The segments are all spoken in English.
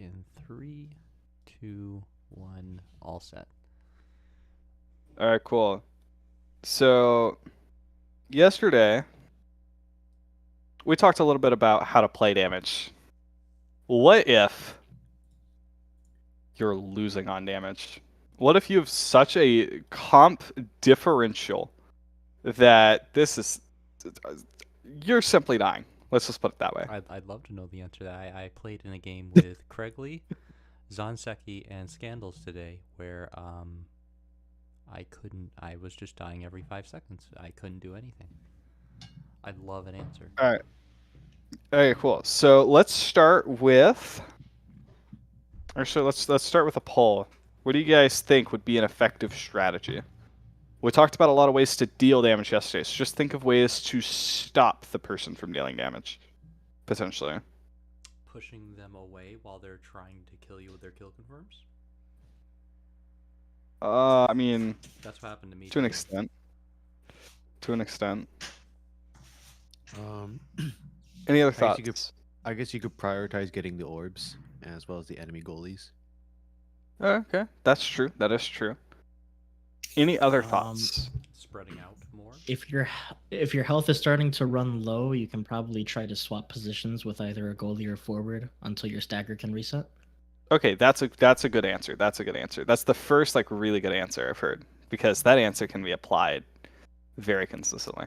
in 3, 2, 1, all set. All right, cool. So, yesterday, we talked a little bit about how to play damage. What if you're losing on damage? What if you have such a comp differential that you're simply dying? Let's just put it that way. I'd love to know the answer to that. I played in a game with Kregley, Zonseki, and Scandals today where I was just dying every 5 seconds. I couldn't do anything. I'd love an answer. All right. Okay, cool. So let's start with. Actually, let's start with a poll. What do you guys think would be an effective strategy? We talked about a lot of ways to deal damage yesterday, so just think of ways to stop the person from dealing damage, potentially. Pushing them away while they're trying to kill you with their kill confirms? I mean, That's what happened to me to an today. extent. To an extent. Um, Any other I guess you thoughts? I guess you could prioritize getting the orbs as well as the enemy goalies. Okay, that's true. That is true. Any other Um, thoughts? Spreading out more. If your health is starting to run low, you can probably try to swap positions with either a goalie or forward until your stagger can reset. Okay, that's a good answer. That's a good answer. That's the first really good answer I've heard, because that answer can be applied very consistently.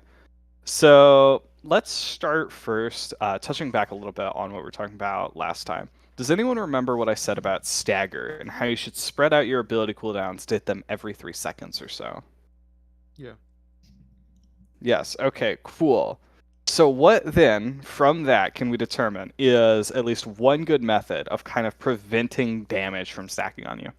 So let's start first, touching back a little bit on what we were talking about last time. Does anyone remember what I said about stagger and how you should spread out your ability cooldowns to hit them every 3 seconds or so? Yeah. Yes. Okay, cool. So what then, from that, can we determine is at least one good method of kind of preventing damage from stacking on you?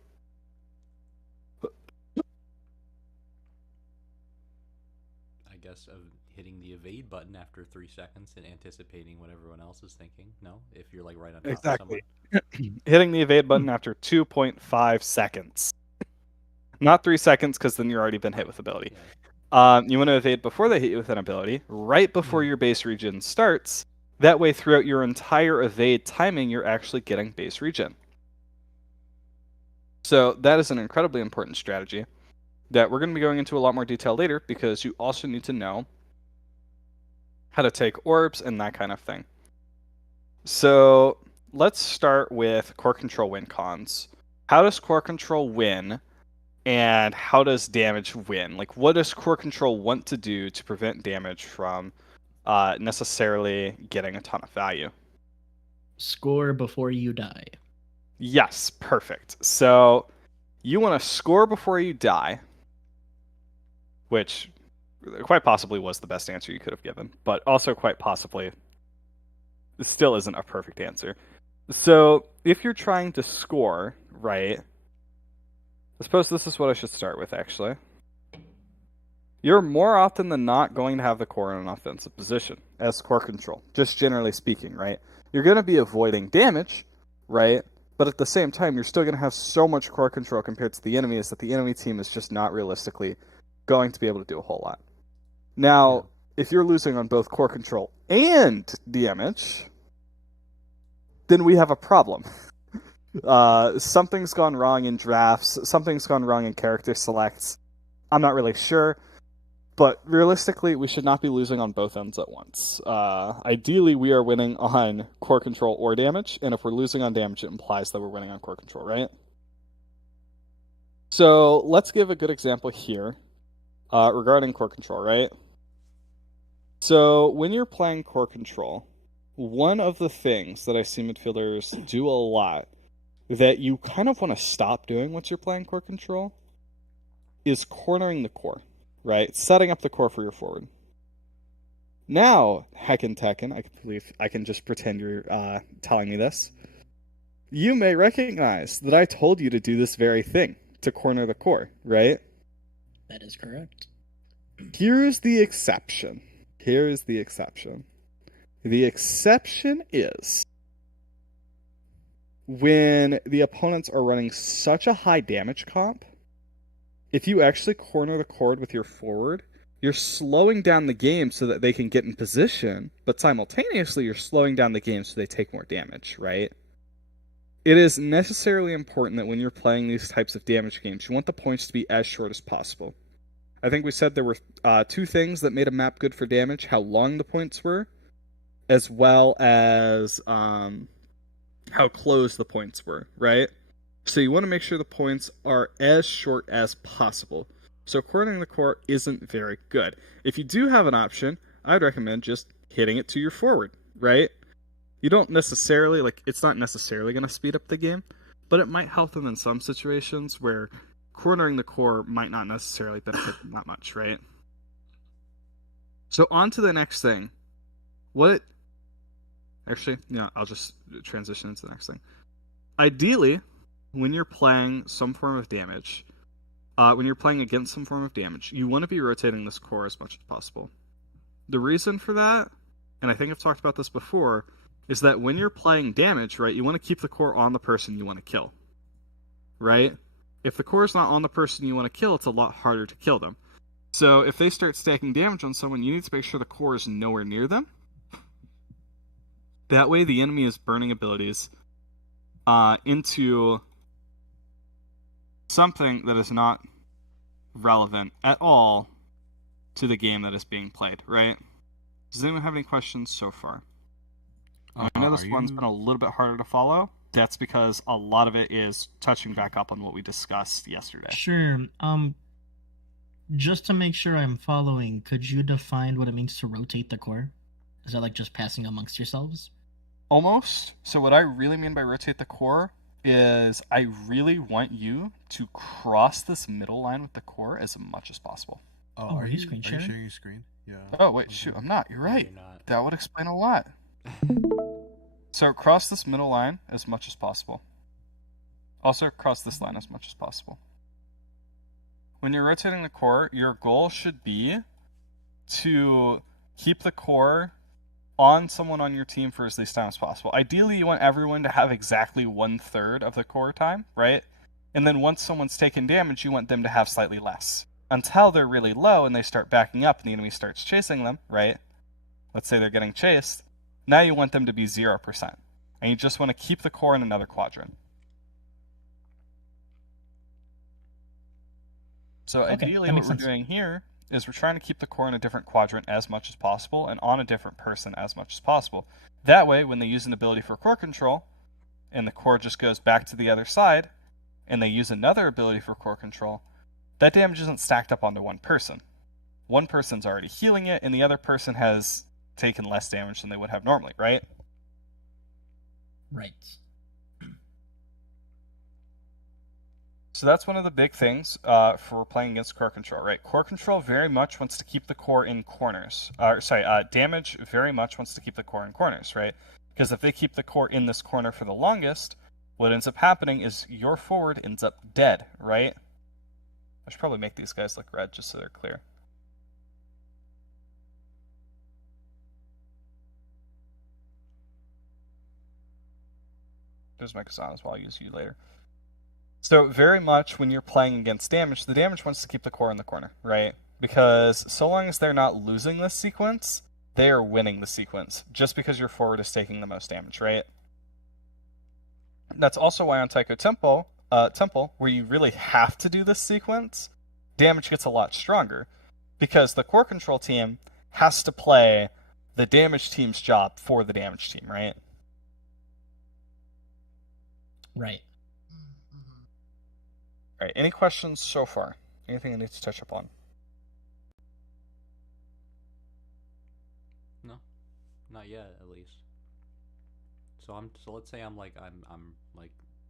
I guess of hitting the evade button after 3 seconds and anticipating what everyone else is thinking. No, if you're like right on top of someone. Hitting the evade button after 2.5 seconds. Not 3 seconds, because then you're already been hit with ability. Yeah. You want to evade before they hit you with an ability, right before your base regen starts. That way, throughout your entire evade timing, you're actually getting base regen. So that is an incredibly important strategy that we're going to be going into a lot more detail later, because you also need to know how to take orbs and that kind of thing. So let's start with core control win cons. How does core control win? And how does damage win? Like, what does core control want to do to prevent damage from necessarily getting a ton of value? Score before you die. Yes, perfect. So you want to score before you die, which quite possibly was the best answer you could have given, but also quite possibly still isn't a perfect answer. So if you're trying to score, right? I suppose this is what I should start with, actually. You're more often than not going to have the core in an offensive position as core control, just generally speaking, right? You're going to be avoiding damage, right? But at the same time, you're still going to have so much core control compared to the enemies that the enemy team is just not realistically going to be able to do a whole lot. Now, if you're losing on both core control and damage, then we have a problem. Something's gone wrong in drafts. Something's gone wrong in character selects. I'm not really sure. But realistically, we should not be losing on both ends at once. Ideally, we are winning on core control or damage. And if we're losing on damage, it implies that we're winning on core control, right? So let's give a good example here regarding core control, right? So when you're playing core control, one of the things that I see midfielders do a lot that you kind of want to stop doing once you're playing core control is cornering the core, right? Setting up the core for your forward. Now, Heckin' Tekken, I can just pretend you're telling me this. You may recognize that I told you to do this very thing, to corner the core, right? That is correct. Here's the exception. The exception is when the opponents are running such a high damage comp, if you actually corner the cord with your forward, you're slowing down the game so that they can get in position, but simultaneously you're slowing down the game so they take more damage, right? it is necessarily important that when you're playing these types of damage games, you want the points to be as short as possible. I think we said there were 2 things that made a map good for damage: how long the points were, as well as how close the points were, right? So you want to make sure the points are as short as possible. So cornering the core isn't very good. If you do have an option, I'd recommend just hitting it to your forward, right? You don't necessarily, it's not necessarily going to speed up the game, but it might help them in some situations where cornering the core might not necessarily benefit them that much, right? So on to the next thing. I'll just transition into the next thing. Ideally, when you're playing some form of damage, when you're playing against some form of damage, you want to be rotating this core as much as possible. The reason for that, and I think I've talked about this before, is that when you're playing damage, right, you want to keep the core on the person you want to kill, right? If the core is not on the person you want to kill, it's a lot harder to kill them. So if they start stacking damage on someone, you need to make sure the core is nowhere near them. That way the enemy is burning abilities into something that is not relevant at all to the game that is being played, right? Does anyone have any questions so far? I know this one's been a little bit harder to follow. That's because a lot of it is touching back up on what we discussed yesterday. Sure. Just to make sure I'm following, could you define what it means to rotate the core? Is that like just passing amongst yourselves? Almost. So what I really mean by rotate the core is I really want you to cross this middle line with the core as much as possible. Oh, are you screen sharing? Are you sharing your screen? Yeah. Oh, wait, shoot, I'm not. You're right. You're not. That would explain a lot. So cross this middle line as much as possible. Also cross this line as much as possible. When you're rotating the core, your goal should be to keep the core on someone on your team for as least time as possible. Ideally, you want everyone to have exactly 1/3 of the core time, right? And then once someone's taken damage, you want them to have slightly less. Until they're really low and they start backing up and the enemy starts chasing them, right? Let's say they're getting chased. Now you want them to be 0%. And you just want to keep the core in another quadrant. So ideally what we're doing here is we're trying to keep the core in a different quadrant as much as possible and on a different person as much as possible. That way, when they use an ability for core control, and the core just goes back to the other side, and they use another ability for core control, that damage isn't stacked up onto one person. One person's already healing it, and the other person has taken less damage than they would have normally, right? Right. So that's one of the big things for playing against core control, right? Core control very much wants to keep the core in corners. Damage very much wants to keep the core in corners, right? Because if they keep the core in this corner for the longest, what ends up happening is your forward ends up dead, right? I should probably make these guys look red just so they're clear. There's my Kazanas, I'll use you later. So very much when you're playing against damage, the damage wants to keep the core in the corner, right? Because so long as they're not losing this sequence, they are winning the sequence, just because your forward is taking the most damage, right? That's also why on Taiko Temple, where you really have to do this sequence, damage gets a lot stronger. Because the core control team has to play the damage team's job for the damage team, right? Right. All right, any questions so far? Anything I need to touch upon? No, not yet, at least. So let's say I'm like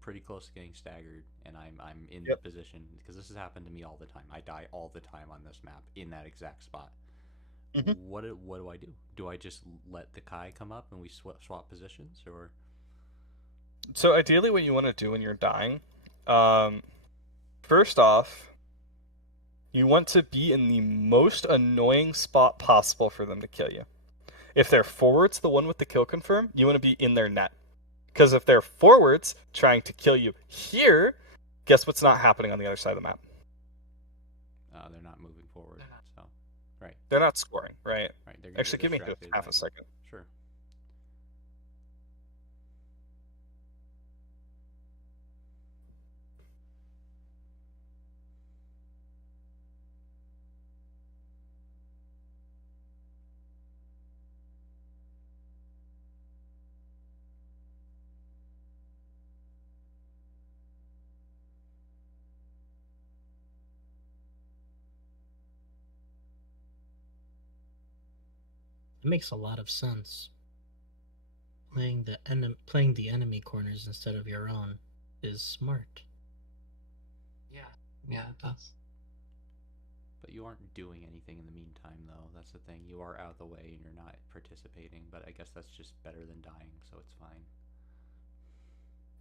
pretty close to getting staggered, and I'm in the position, because this has happened to me all the time. I die all the time on this map in that exact spot. Mm-hmm. What do I do? Do I just let the Kai come up and we swap positions, or? So ideally, what you want to do when you're dying, first off, you want to be in the most annoying spot possible for them to kill you. If they're forwards, the one with the kill confirm, you want to be in their net. Because if they're forwards trying to kill you here, guess what's not happening on the other side of the map? They're not moving forward, so right. They're not scoring, right? Right. Actually, give me half a second. Sure. It makes a lot of sense. Playing the enemy corners instead of your own is smart. Yeah, it does. But you aren't doing anything in the meantime, though. That's the thing. You are out of the way and you're not participating. But I guess that's just better than dying, so it's fine.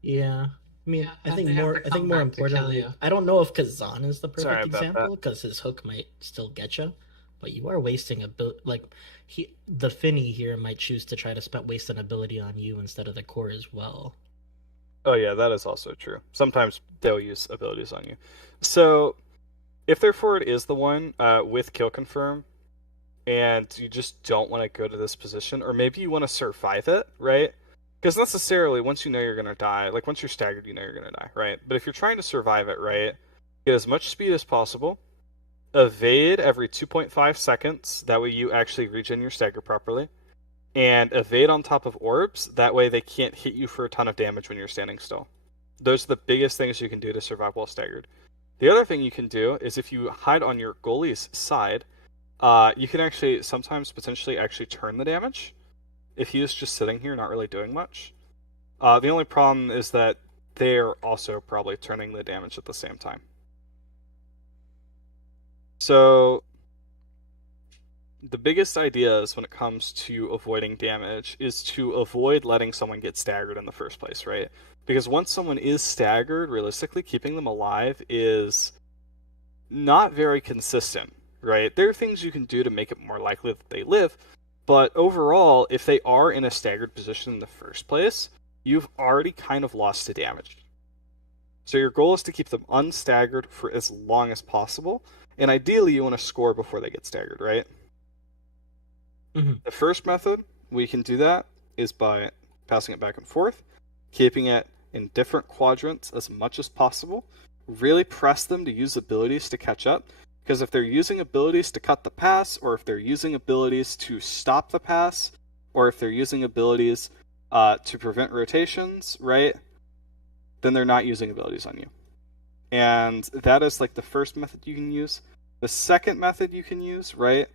Yeah. I mean, Yeah, I and think they have more. to I come think more back to kill importantly, you. I don't know if Kazan is the Sorry perfect about that. example because his hook might still get you, but you are wasting the Finny here might choose to try to waste an ability on you instead of the core as well. Oh yeah, that is also true. Sometimes they'll use abilities on you. So, if their forward is the one with kill confirm, and you just don't want to go to this position, or maybe you want to survive it, right? Because necessarily, once you know you're going to die, like once you're staggered, you know you're going to die, right? But if you're trying to survive it, right, get as much speed as possible, evade every 2.5 seconds, that way you actually regen your stagger properly, and evade on top of orbs, that way they can't hit you for a ton of damage when you're standing still. Those are the biggest things you can do to survive while staggered. The other thing you can do is if you hide on your goalie's side, you can actually sometimes potentially actually turn the damage if he is just sitting here not really doing much. The only problem is that they're also probably turning the damage at the same time. So the biggest ideas when it comes to avoiding damage is to avoid letting someone get staggered in the first place, right? Because once someone is staggered, realistically, keeping them alive is not very consistent, right? There are things you can do to make it more likely that they live, but overall, if they are in a staggered position in the first place, you've already kind of lost the damage. So your goal is to keep them unstaggered for as long as possible, and ideally you want to score before they get staggered, right? Mm-hmm. The first method we can do that is by passing it back and forth, keeping it in different quadrants as much as possible. Really press them to use abilities to catch up, because if they're using abilities to cut the pass, or if they're using abilities to stop the pass, or if they're using abilities to prevent rotations, right, then they're not using abilities on you. And that is like the first method you can use. The second method you can use, right,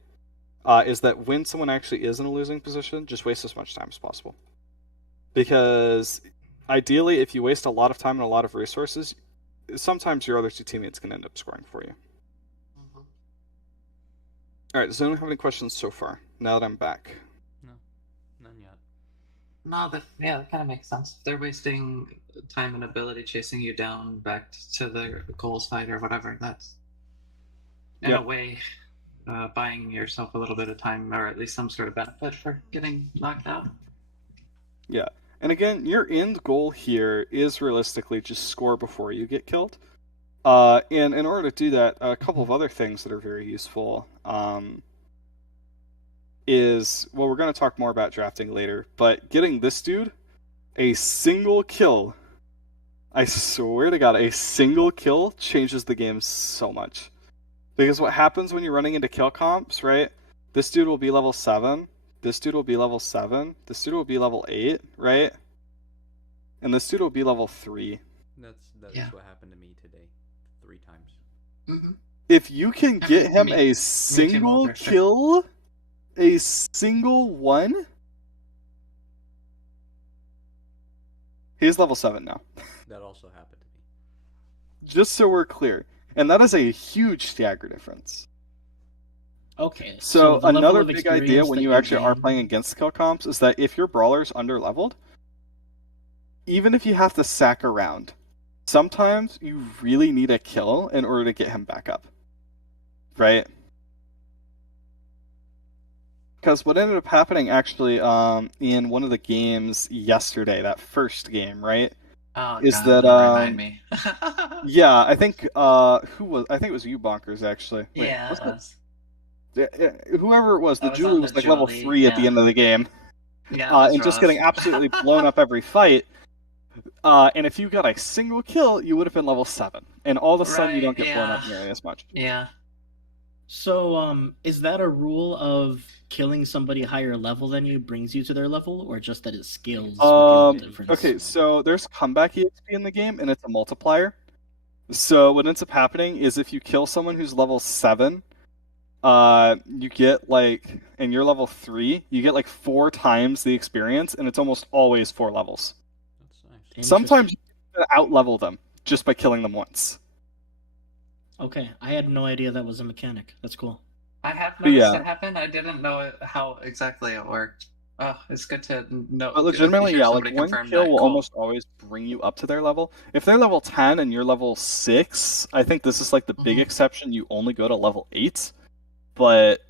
is that when someone actually is in a losing position, just waste as much time as possible. Because ideally, if you waste a lot of time and a lot of resources, sometimes your other two teammates can end up scoring for you. Mm-hmm. Alright, does anyone have any questions so far, now that I'm back? No, none yet. No, that kind of makes sense. If they're wasting time and ability chasing you down back to the goal side or whatever, that's in a way buying yourself a little bit of time, or at least some sort of benefit for getting knocked out. Yeah, and again, your end goal here is realistically just score before you get killed. And in order to do that, a couple of other things that are very useful is, well, we're going to talk more about drafting later, but getting this dude a single kill, I swear to God, a single kill changes the game so much. Because what happens when you're running into kill comps, right? This dude will be level 7, this dude will be level 7, this dude will be level 8, right? And this dude will be level 3. That Yeah. is what happened to me today, 3 times. Mm-hmm. If you can get him Me a single for sure. kill, a single one, he's level 7 now. That also happened to me. Just so we're clear. And that is a huge stagger difference. Okay. So the level another of big idea experience when that you you actually are gain- playing against kill comps is that if your brawler's under-leveled, even if you have to sack around, sometimes you really need a kill in order to get him back up. Right? Because what ended up happening actually in one of the games yesterday, that first game, right? Oh, Is God, that, don't remind me. Yeah, I think I think it was you, Bonkers, actually. Wait, Yeah, was it it? was. Whoever it was, the I was Julie on was the like level Julie, 3 at the yeah. end of the game. Yeah, it was and just rough. getting absolutely blown up every fight. And if you got a single kill, you would have been level 7. And all of a sudden, you Right, don't get blown up yeah. nearly as much. Yeah. So, is that a rule of killing somebody higher level than you brings you to their level, or just that it scales with your difference? Okay, so there's comeback EXP in the game, and it's a multiplier. So what ends up happening is if you kill someone who's level 7, you get like, and you're level 3, you get like 4 times the experience, and it's almost always 4 levels. That's nice. Sometimes you can out-level them just by killing them once. Okay, I had no idea that was a mechanic. That's cool. I have noticed it happen. I didn't know how exactly it worked. Oh, it's good to know. But legitimately, hear yeah, somebody like one confirm kill that. will Cool. almost always bring you up to their level. If they're level 10 and you're level 6, I think this is like the big exception. You only go to level 8. But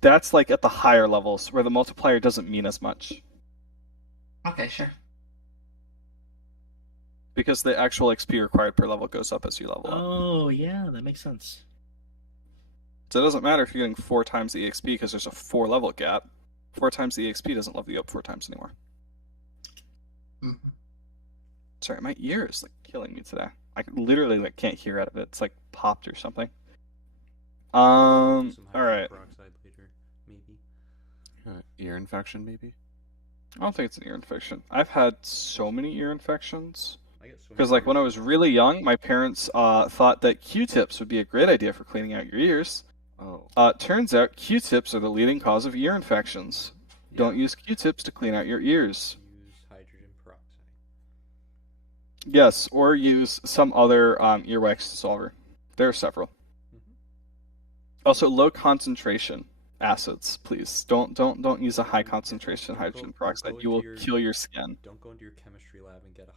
that's like at the higher levels where the multiplier doesn't mean as much. Okay, sure. Because the actual XP required per level goes up as you level up. Oh, yeah, that makes sense. So it doesn't matter if you're getting 4 times the EXP because there's a 4 level gap. 4 times the EXP doesn't level you up 4 times anymore. Sorry, my ear is like killing me today. I literally like can't hear out of it. It's like popped or something. All right. Peroxide later, maybe. Ear infection, maybe? I don't think it's an ear infection. I've had so many ear infections. I get so Because many like when I was really young, my parents thought that Q-tips would be a great idea for cleaning out your ears. Oh. Turns out Q-tips are the leading cause of ear infections. Yeah. Don't use Q-tips to clean out your ears. Use hydrogen peroxide. Yes, or use some other earwax dissolver. There are several. Also, low concentration acids, please. Don't use a high concentration hydrogen peroxide. You will kill your skin. Don't go into your chemistry lab and get 100%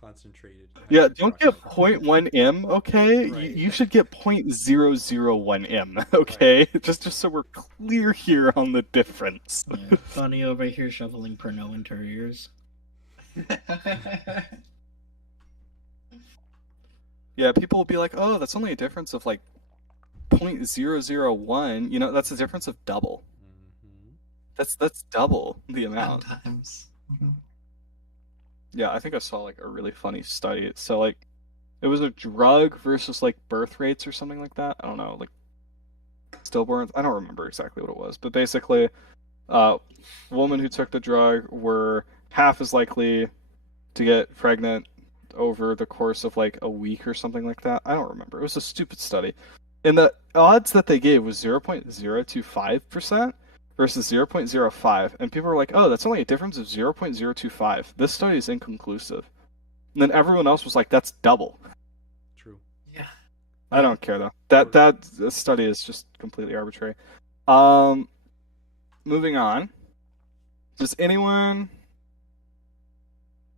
concentrated. Yeah, don't get 0.1 m, okay? Right. You should get 0.001 m, okay? Right. Just so we're clear here on the difference. Yeah, Funny over here shoveling Pernod into her ears. Yeah, people will be like, oh, that's only a difference of like 0.001. You know, that's a difference of double. That's double the amount. Times. Yeah, I think I saw like a really funny study. So like, it was a drug versus like birth rates or something like that. I don't know, like stillborns. I don't remember exactly what it was, but basically, women who took the drug were half as likely to get pregnant over the course of like a week or something like that. I don't remember. It was a stupid study, and the odds that they gave was 0.025%. versus 0.05, and people were like, oh, that's only a difference of 0.025. This study is inconclusive. And then everyone else was like, that's double. True. Yeah. I don't care, though. That study is just completely arbitrary. Moving on. Does anyone...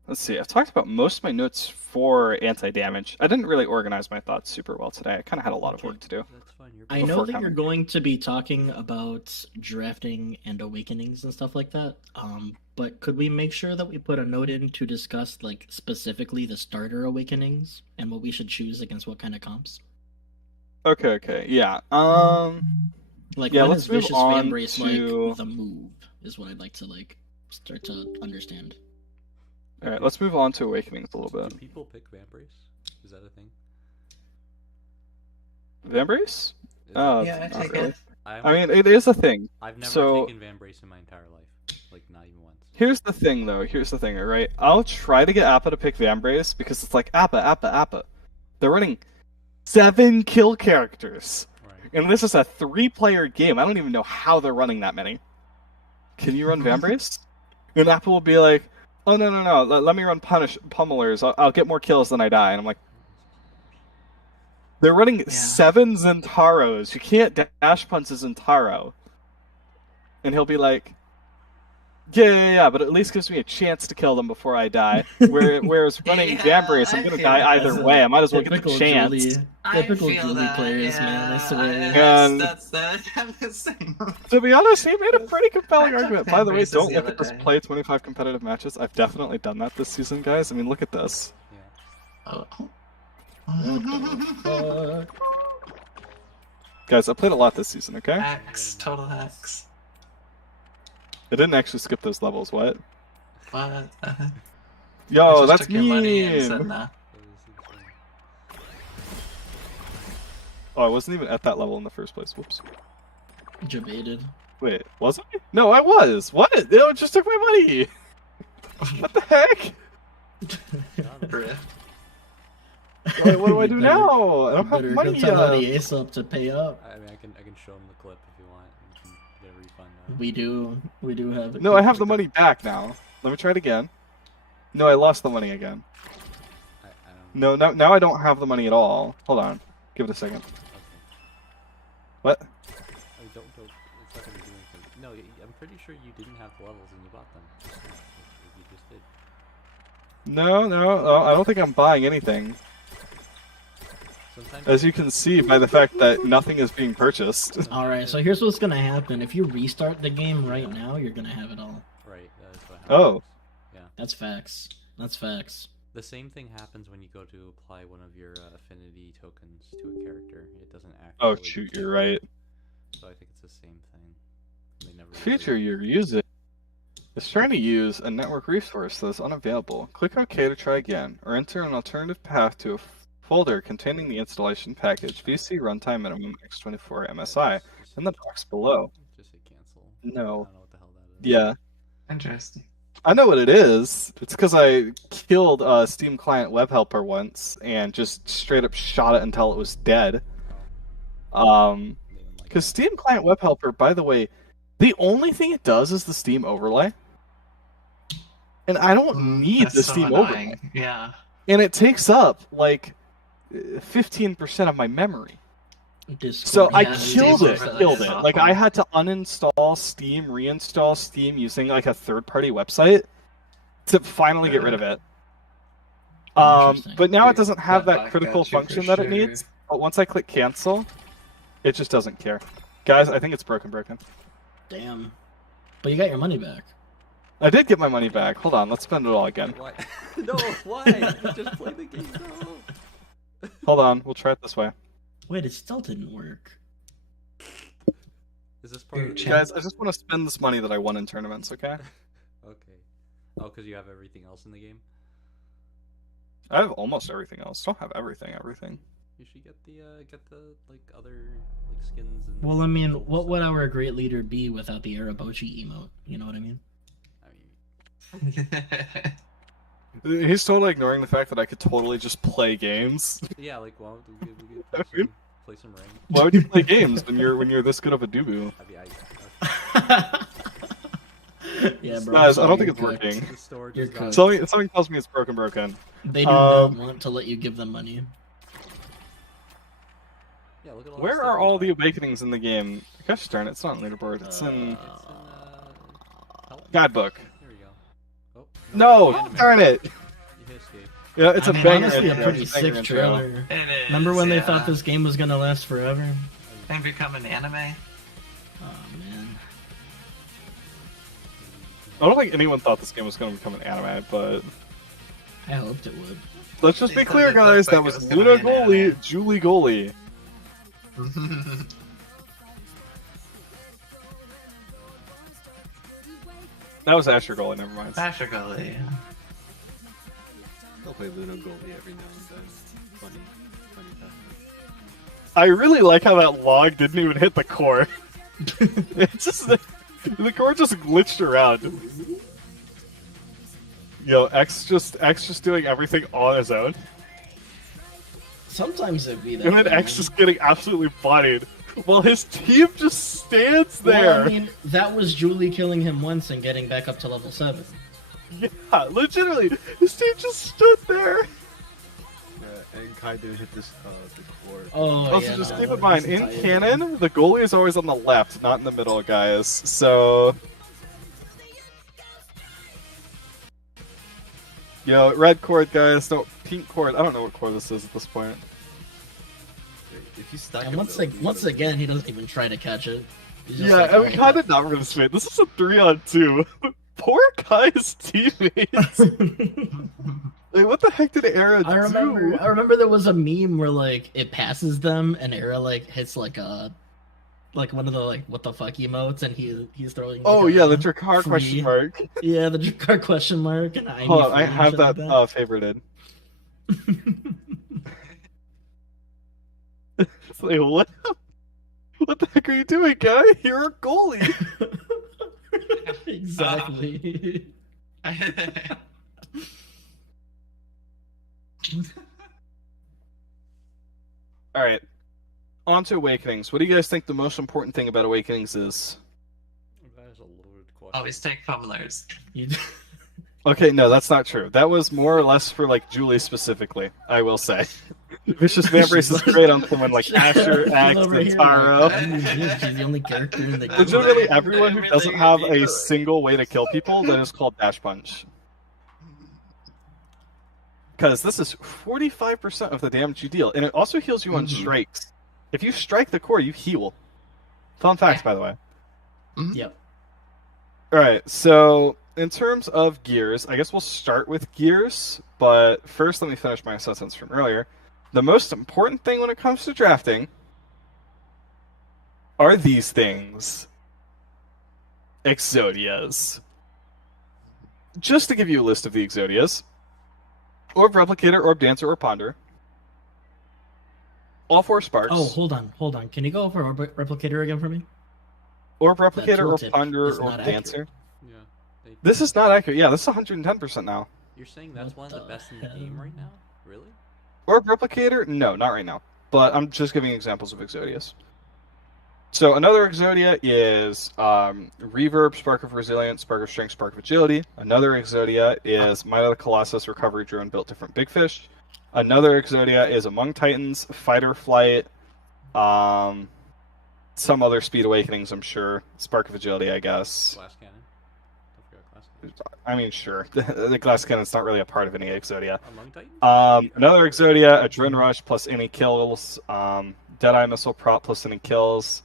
Let's see, I've talked about most of my notes for anti-damage. I didn't really organize my thoughts super well today. I kind of had a lot of work to do. That's fine. I know that you're going to be talking about drafting and awakenings and stuff like that. But could we make sure that we put a note in to discuss like specifically the starter awakenings and what we should choose against what kind of comps? Okay, yeah. Like, yeah, when let's is move Vicious on Vambrace to... like the move is what I'd like to like start to understand. Alright, let's move on to awakenings a little bit. Do people pick Vambrace? Is that a thing? Vambrace? Yeah, I not take really. it. I mean, it is a thing. I've never So- taken Vambrace in my entire life. Like, not even once. Here's the thing, though. Here's the thing, alright? I'll try to get Appa to pick Vambrace because it's like, Appa. They're running 7 kill characters. Right. And this is a 3-player game. I don't even know how they're running that many. Can you run Vambrace? And Appa will be like, oh, no. Let me run Pummelers. I'll get more kills than I die. And I'm like, they're running 7 Zentaros. You can't dash punch a Zentaro. And he'll be like, yeah, but at least gives me a chance to kill them before I die. Whereas running Vambrace, I'm gonna die either way. I might as well get the chance. Typical I feel Julie that, players, yeah. man. I swear. And- That's I'm the same. To be honest, he made a pretty compelling I took argument. By the way, Vambraces don't the look other at this day. play 25 competitive matches. I've definitely done that this season, guys. I mean, look at this. Yeah. Guys, I played a lot this season, okay? Hacks, total hacks. I didn't actually skip those levels, what? What? Yo, I just that's took your money and said mean! nah. That is insane. Oh, I wasn't even at that level in the first place. Whoops. Debated. Wait, was I? No, I was! What? It just took my money! What the heck? Rip. What do I do You better- now? I You don't have better go money tell yet. Eddie Aesop to pay up. I mean, I can show him the clip if you want. You can get a refund. We do have it. No, I have the money back now. Let me try it again. No, I lost the money again. I don't. No, now I don't have the money at all. Hold on. Give it a second. Okay. What? I mean, don't. It's not gonna do anything. No, I'm pretty sure you didn't have the levels and you bought them. You just did. No, I don't think I'm buying anything. Sometimes. As you can see by the fact that nothing is being purchased. Alright, so here's what's gonna happen. If you restart the game right now, you're gonna have it all. Right. That's what Oh. happens. Yeah. That's facts. That's facts. The same thing happens when you go to apply one of your affinity tokens to a character. It doesn't actually. Oh shoot, you're right. So I think it's the same thing. They never. Feature you're using is trying to use a network resource that is unavailable. Click OK to try again, or enter an alternative path to a folder containing the installation package VC runtime minimum x24 MSI in the box below. Just hit cancel. No. I don't know what the hell that is. Yeah, Interesting. I know what it is. It's because I killed a Steam client web helper once and just straight up shot it until it was dead. They didn't like Because it. Steam client web helper, by the way, the only thing it does is the Steam overlay. And I don't need That's the so Steam annoying. overlay. Yeah. And it takes up like 15% of my memory. Discord So I Yeah, killed Steam it. overlay Killed is it. Like awful. I had to uninstall Steam, reinstall Steam using like a third-party website to finally get rid of it. Interesting. But now it doesn't have That that bug critical got you for function that it sure. needs. But once I click cancel, it just doesn't care. Guys, I think it's broken. Damn. But you got your money back. I did get my money back. Hold on, let's spend it all again. Why? No, why? Just play the game. No. Hold on, we'll try it this way. Wait, it still didn't work. Is this part of the Chat. Guys, I just want to spend this money that I won in tournaments, okay? Okay. Oh, because you have everything else in the game. I have almost everything else. Don't have everything. You should get the like other like skins and. Well, I mean, cool what would stuff. our great leader be without the Arabochi emote? You know what I mean? I mean, He's totally ignoring the fact that I could totally just play games. yeah, like well, we could I play mean- some rank. Why would you play games when you're this good of a doo-boo? I mean, Yeah, bro. Guys, I don't sorry, think it's you're cooked. working. the store You're does not- Something tells me it's broken. They do not want to let you give them money. Yeah, look at all the Where stuff are we all buy. the awakenings in the game? Gosh darn it, it's not in leaderboard. It's in Help. guidebook. There we go. Oh, No, the anime. darn it. You hit escape. Yeah, it's I a mean, banger. Honestly, a intro, pretty it's a banger sick intro. trailer. It is. Remember when they yeah. thought this game was gonna last forever? And become an anime? Oh man. I don't think anyone thought this game was going to become an anime, but I hoped it would. let's just They be thought clear, it guys. looked That like was it was gonna Luna be an Goalie, anime. Julie Goalie. That was Asher Goalie. Never mind. Basically. I'll play Luna Goldie every now and then. Funny time. I really like how that log didn't even hit the core. It's just the core just glitched around. Yo, X just doing everything on his own, Sometimes it'd be that. and then way, X man. just getting absolutely bodied, while his team just stands there. Well, I mean, that was Julie killing him once and getting back up to level 7. Yeah, legitimately, his team just stood there. Yeah, and Kai didn't hit this the core. Oh, Also, yeah. just no, keep in that's mind, in entirely canon, the goalie is always on the left, not in the middle, guys. So, yo, red cord, guys. No, pink cord. I don't know what cord this is at this point. If you stack And him, once, though, you once would've- again, he doesn't even try to catch it. He's just Yeah, like, I mean, "Alright, kind of not really sweet. This is a 3-on-2. Poor guy's teammates. Like, what the heck did Era do? I remember there was a meme where like it passes them and Era like hits like one of the like what the fuck emotes and he's throwing. Like, Oh a yeah, the Drakkar free- question mark. Yeah, the Drakkar question mark and Hold on, I have that favorited. It's like, what? What the heck are you doing, guy? You're a goalie. Exactly. All right. On to Awakenings. What do you guys think the most important thing about Awakenings is? That is a loaded question. Always take pummelers. Okay, no, that's not true. That was more or less for, like, Julie specifically, I will say. Vicious Vambrace is great on someone like Asher, Axe, and Taro. She's the only character in the game. Literally everyone who doesn't have a single way to kill people, that is called Dash Punch. Because this is 45% of the damage you deal, and it also heals you on strikes. If you strike the core, you heal. Fun facts, by the way. Yep. Alright, so in terms of gears, I guess we'll start with gears, but first let me finish my sentence from earlier. The most important thing when it comes to drafting are these things. Exodias. Just to give you a list of the Exodias. Orb Replicator, Orb Dancer, or Ponder. All 4 sparks. Oh, hold on. Can you go over Orb Replicator again for me? Orb Replicator, or tooltip Ponder, is or not Dancer. Yeah. This is not accurate. Yeah, this is 110% now. You're saying that's What one of the best in the hell? game right now? Really? Orb Replicator? No, not right now. But I'm just giving examples of Exodias. So another Exodia is Reverb, Spark of Resilience, Spark of Strength, Spark of Agility. Another Exodia is Might of the Colossus, Recovery Drone, Built Different Big Fish. Another Exodia is Among Titans, Fighter Flight, some other Speed Awakenings, I'm sure. Spark of Agility, I guess. Glass Cannon? Don't forget Glass Cannon. I mean, sure. The Glass Cannon's not really a part of any Exodia. Among Titans? Another Exodia, Adrenaline Rush plus any kills. Deadeye Missile Prop plus any kills.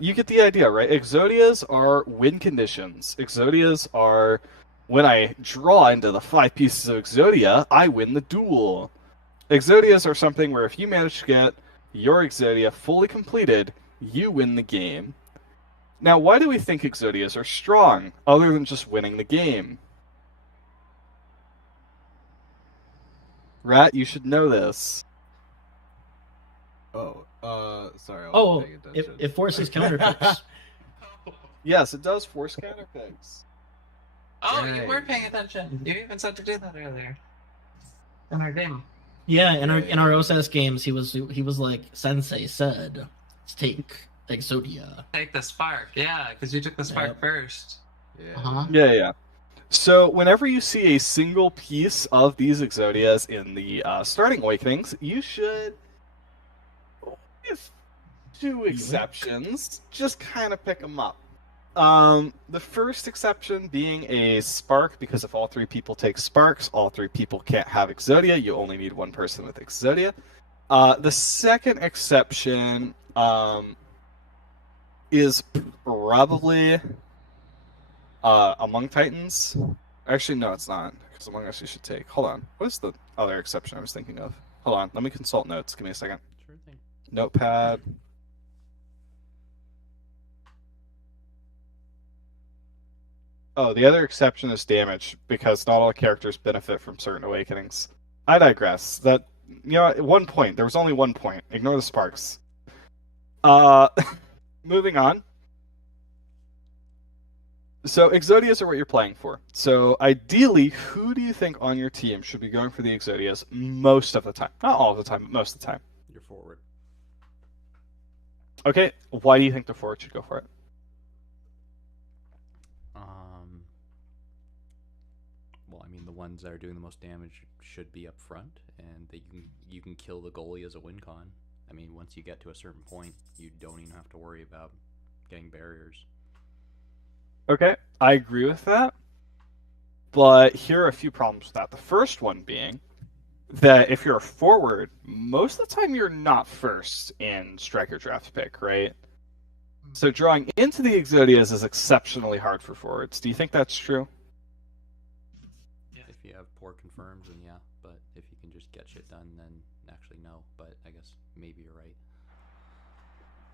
You get the idea, right? Exodias are win conditions. Exodias are when I draw into the 5 pieces of Exodia, I win the duel. Exodias are something where if you manage to get your Exodia fully completed, you win the game. Now, why do we think Exodias are strong, other than just winning the game? Rat, you should know this. Oh, sorry. I wasn't Oh, paying attention. it forces counter picks. Yes, it does force counter picks. Oh, you were Dang. paying attention. You even said to do that earlier. In our game. Yeah, in our OSS games, he was like, Sensei said, let's take Exodia. Take the spark, yeah, because you took the spark Yep. first. Yeah. Yeah. So whenever you see a single piece of these Exodias in the starting Awakenings, you should, with 2 exceptions, just kind of pick them up. The first exception being a spark, because if all 3 people take sparks, all 3 people can't have Exodia. You only need 1 person with Exodia. The second exception is probably Among Titans. Actually, no, it's not. Because Among Us you should take. Hold on. What is the other exception I was thinking of? Hold on. Let me consult notes. Give me a second. Sure thing. Notepad. Oh, the other exception is damage, because not all characters benefit from certain awakenings. I digress. That, at 1 point. There was only 1 point. Ignore the sparks. Moving on. So, Exodias are what you're playing for. So, ideally, who do you think on your team should be going for the Exodias most of the time? Not all the time, but most of the time. You're forward. Okay, why do you think the forward should go for it? Well, I mean, the ones that are doing the most damage should be up front, and you can kill the goalie as a win con. I mean, once you get to a certain point, you don't even have to worry about getting barriers. Okay, I agree with that. But here are a few problems with that. The first one being that if you're a forward, most of the time you're not first in striker draft pick, right? So drawing into the Exodias is exceptionally hard for forwards. Do you think that's true? If you have poor confirms, then yeah. But if you can just get shit done, then actually no. But I guess maybe you're right.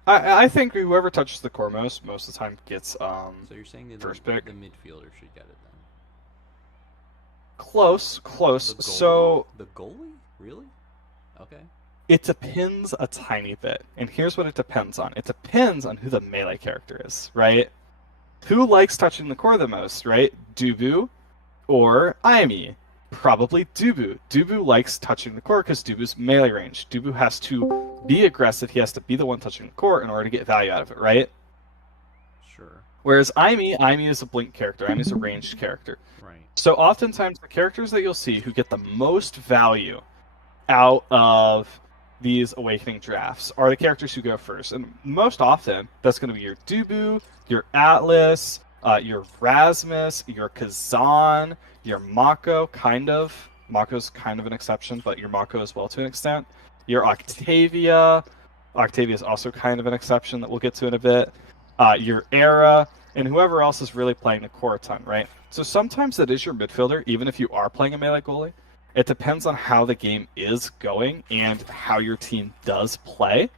I think whoever touches the core most of the time gets So you're saying that first the pick. midfielder should get it then? Close. The goalie? So The goalie? Really? Okay. it depends a tiny bit. And here's what it depends on. It depends on who the melee character is, right? Who likes touching the core the most, right? Dubu or Aimi? Probably Dubu. Dubu likes touching the core because Dubu's melee range. Dubu has to be aggressive. He has to be the one touching the core in order to get value out of it, right? Sure. Whereas Aimi is a blink character. Aimi's a ranged character. Right. So oftentimes the characters that you'll see who get the most value out of these Awakening drafts are the characters who go first. And most often, that's going to be your Dubu, your Atlas, your Rasmus, your Kazan, your Mako, kind of. Mako's kind of an exception, but your Mako as well to an extent. Your Octavia. Octavia is also kind of an exception that we'll get to in a bit. Your Era, and whoever else is really playing the core a ton, right? So sometimes that is your midfielder, even if you are playing a melee goalie. It depends on how the game is going and how your team does play.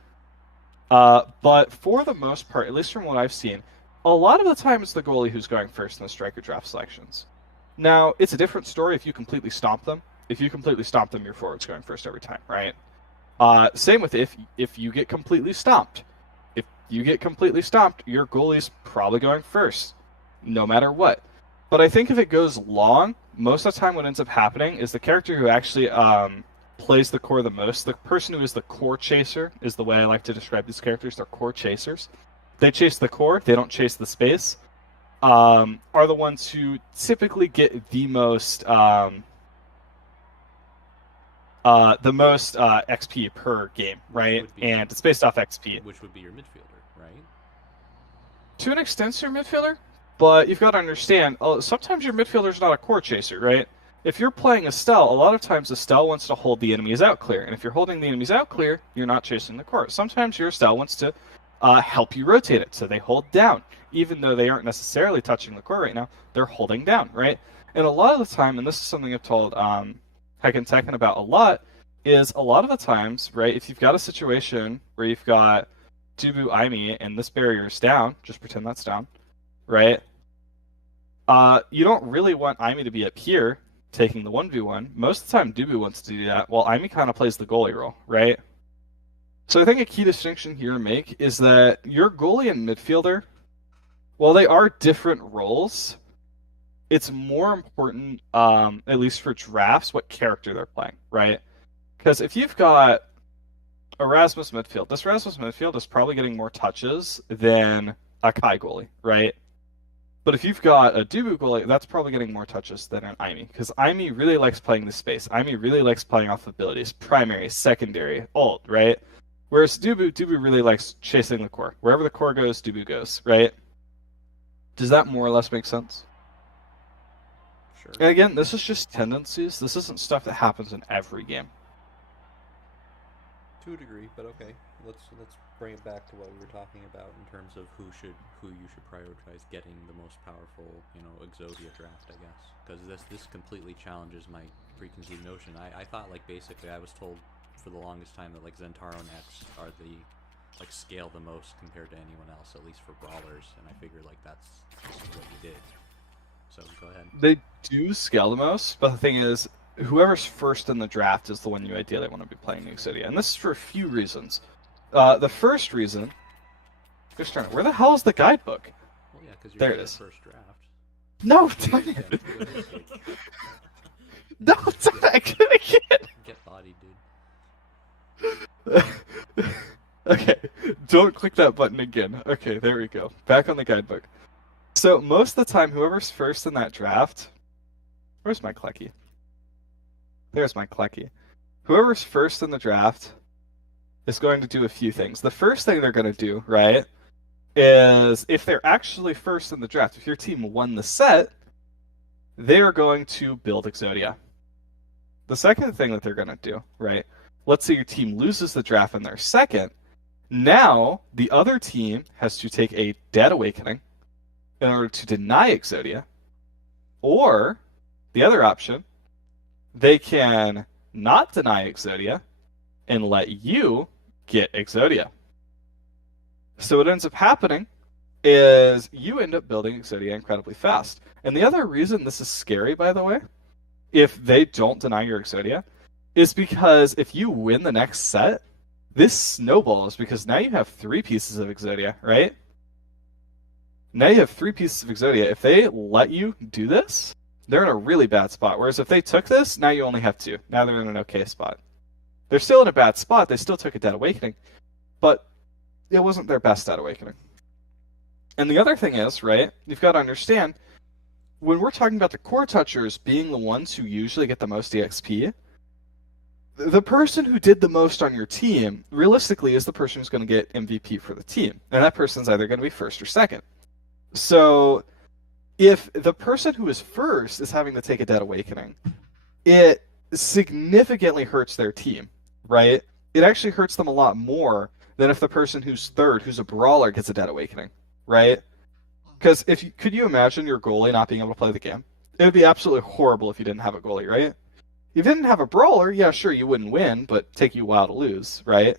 But for the most part, at least from what I've seen, a lot of the time it's the goalie who's going first in the striker draft selections. Now, it's a different story if you completely stomp them. If you completely stomp them, your forward's going first every time, right? Same with if you get completely stomped. If you get completely stomped, your goalie's probably going first, no matter what. But I think if it goes long, most of the time what ends up happening is the character who actually plays the core the most, the person who is the core chaser, is the way I like to describe these characters. They're core chasers. They chase the core, they don't chase the space, are the ones who typically get the most XP per game, right? And it's based off XP. Which would be your midfielder, right? To an extent, it's your midfielder, but you've got to understand, sometimes your midfielder's not a core chaser, right? If you're playing Estelle, a lot of times Estelle wants to hold the enemies out clear, and if you're holding the enemies out clear, you're not chasing the core. Sometimes your Estelle wants to help you rotate it, so they hold down. Even though they aren't necessarily touching the core right now, they're holding down, right? And a lot of the time, and this is something I've told Heck and Tekken about a lot, is a lot of the times, right, if you've got a situation where you've got Dubu Aimi and this barrier is down, just pretend that's down, right? You don't really want Aimi to be up here taking the 1v1. Most of the time, Dubu wants to do that, while Aimi kind of plays the goalie role, right? So I think a key distinction here to make is that your goalie and midfielder, while they are different roles, it's more important, at least for drafts, what character they're playing, right? Because if you've got a Rasmus midfield, this Rasmus midfield is probably getting more touches than a Kai goalie, right? But if you've got a Dubu goalie, that's probably getting more touches than an Aimi, because Aimi really likes playing the space. Aimi really likes playing off abilities, primary, secondary, ult, right? Whereas Dubu really likes chasing the core. Wherever the core goes, Dubu goes, right? Does that more or less make sense? Sure. And again, this is just tendencies. This isn't stuff that happens in every game. To a degree, but okay. Let's bring it back to what we were talking about in terms of who you should prioritize getting the most powerful, Exodia draft, I guess. Because this completely challenges my preconceived notion. I thought, basically I was told for the longest time that Zentaro and X are the scale the most compared to anyone else, at least for brawlers, and I figured that's what you did. So go ahead. They do scale the most, but the thing is, whoever's first in the draft is the one you ideally want to be playing Exodia, and this is for a few reasons. The first reason, where the hell is the guidebook? Well, yeah, because there you're it in is. the first draft. No, dang it. No, I can't. Get bodied, dude. Okay, don't click that button again. Okay, there we go. Back on the guidebook. So most of the time, whoever's first in that draft... Where's my Klecky? There's my Klecky. Whoever's first in the draft is going to do a few things. The first thing they're going to do, right, is if they're actually first in the draft, if your team won the set, they are going to build Exodia. The second thing that they're going to do, right, let's say your team loses the draft and they're second, now the other team has to take a Dead Awakening in order to deny Exodia, or the other option, they can not deny Exodia and let you get Exodia. So what ends up happening is you end up building Exodia incredibly fast. And the other reason this is scary, by the way, if they don't deny your Exodia, is because if you win the next set, this snowballs because now you have 3 pieces of Exodia, right? Now you have 3 pieces of Exodia. If they let you do this, they're in a really bad spot. Whereas if they took this, now you only have 2. Now they're in an okay spot. They're still in a bad spot. They still took a Dead Awakening, but it wasn't their best Dead Awakening. And the other thing is, right, you've got to understand, when we're talking about the core touchers being the ones who usually get the most EXP, the person who did the most on your team, realistically, is the person who's going to get MVP for the team. And that person's either going to be first or second. So if the person who is first is having to take a Dead Awakening, it significantly hurts their team, right? It actually hurts them a lot more than if the person who's third, who's a brawler, gets a Dead Awakening, right? Because could you imagine your goalie not being able to play the game? It would be absolutely horrible if you didn't have a goalie, right? If you didn't have a brawler, yeah, sure, you wouldn't win, but take you a while to lose, right?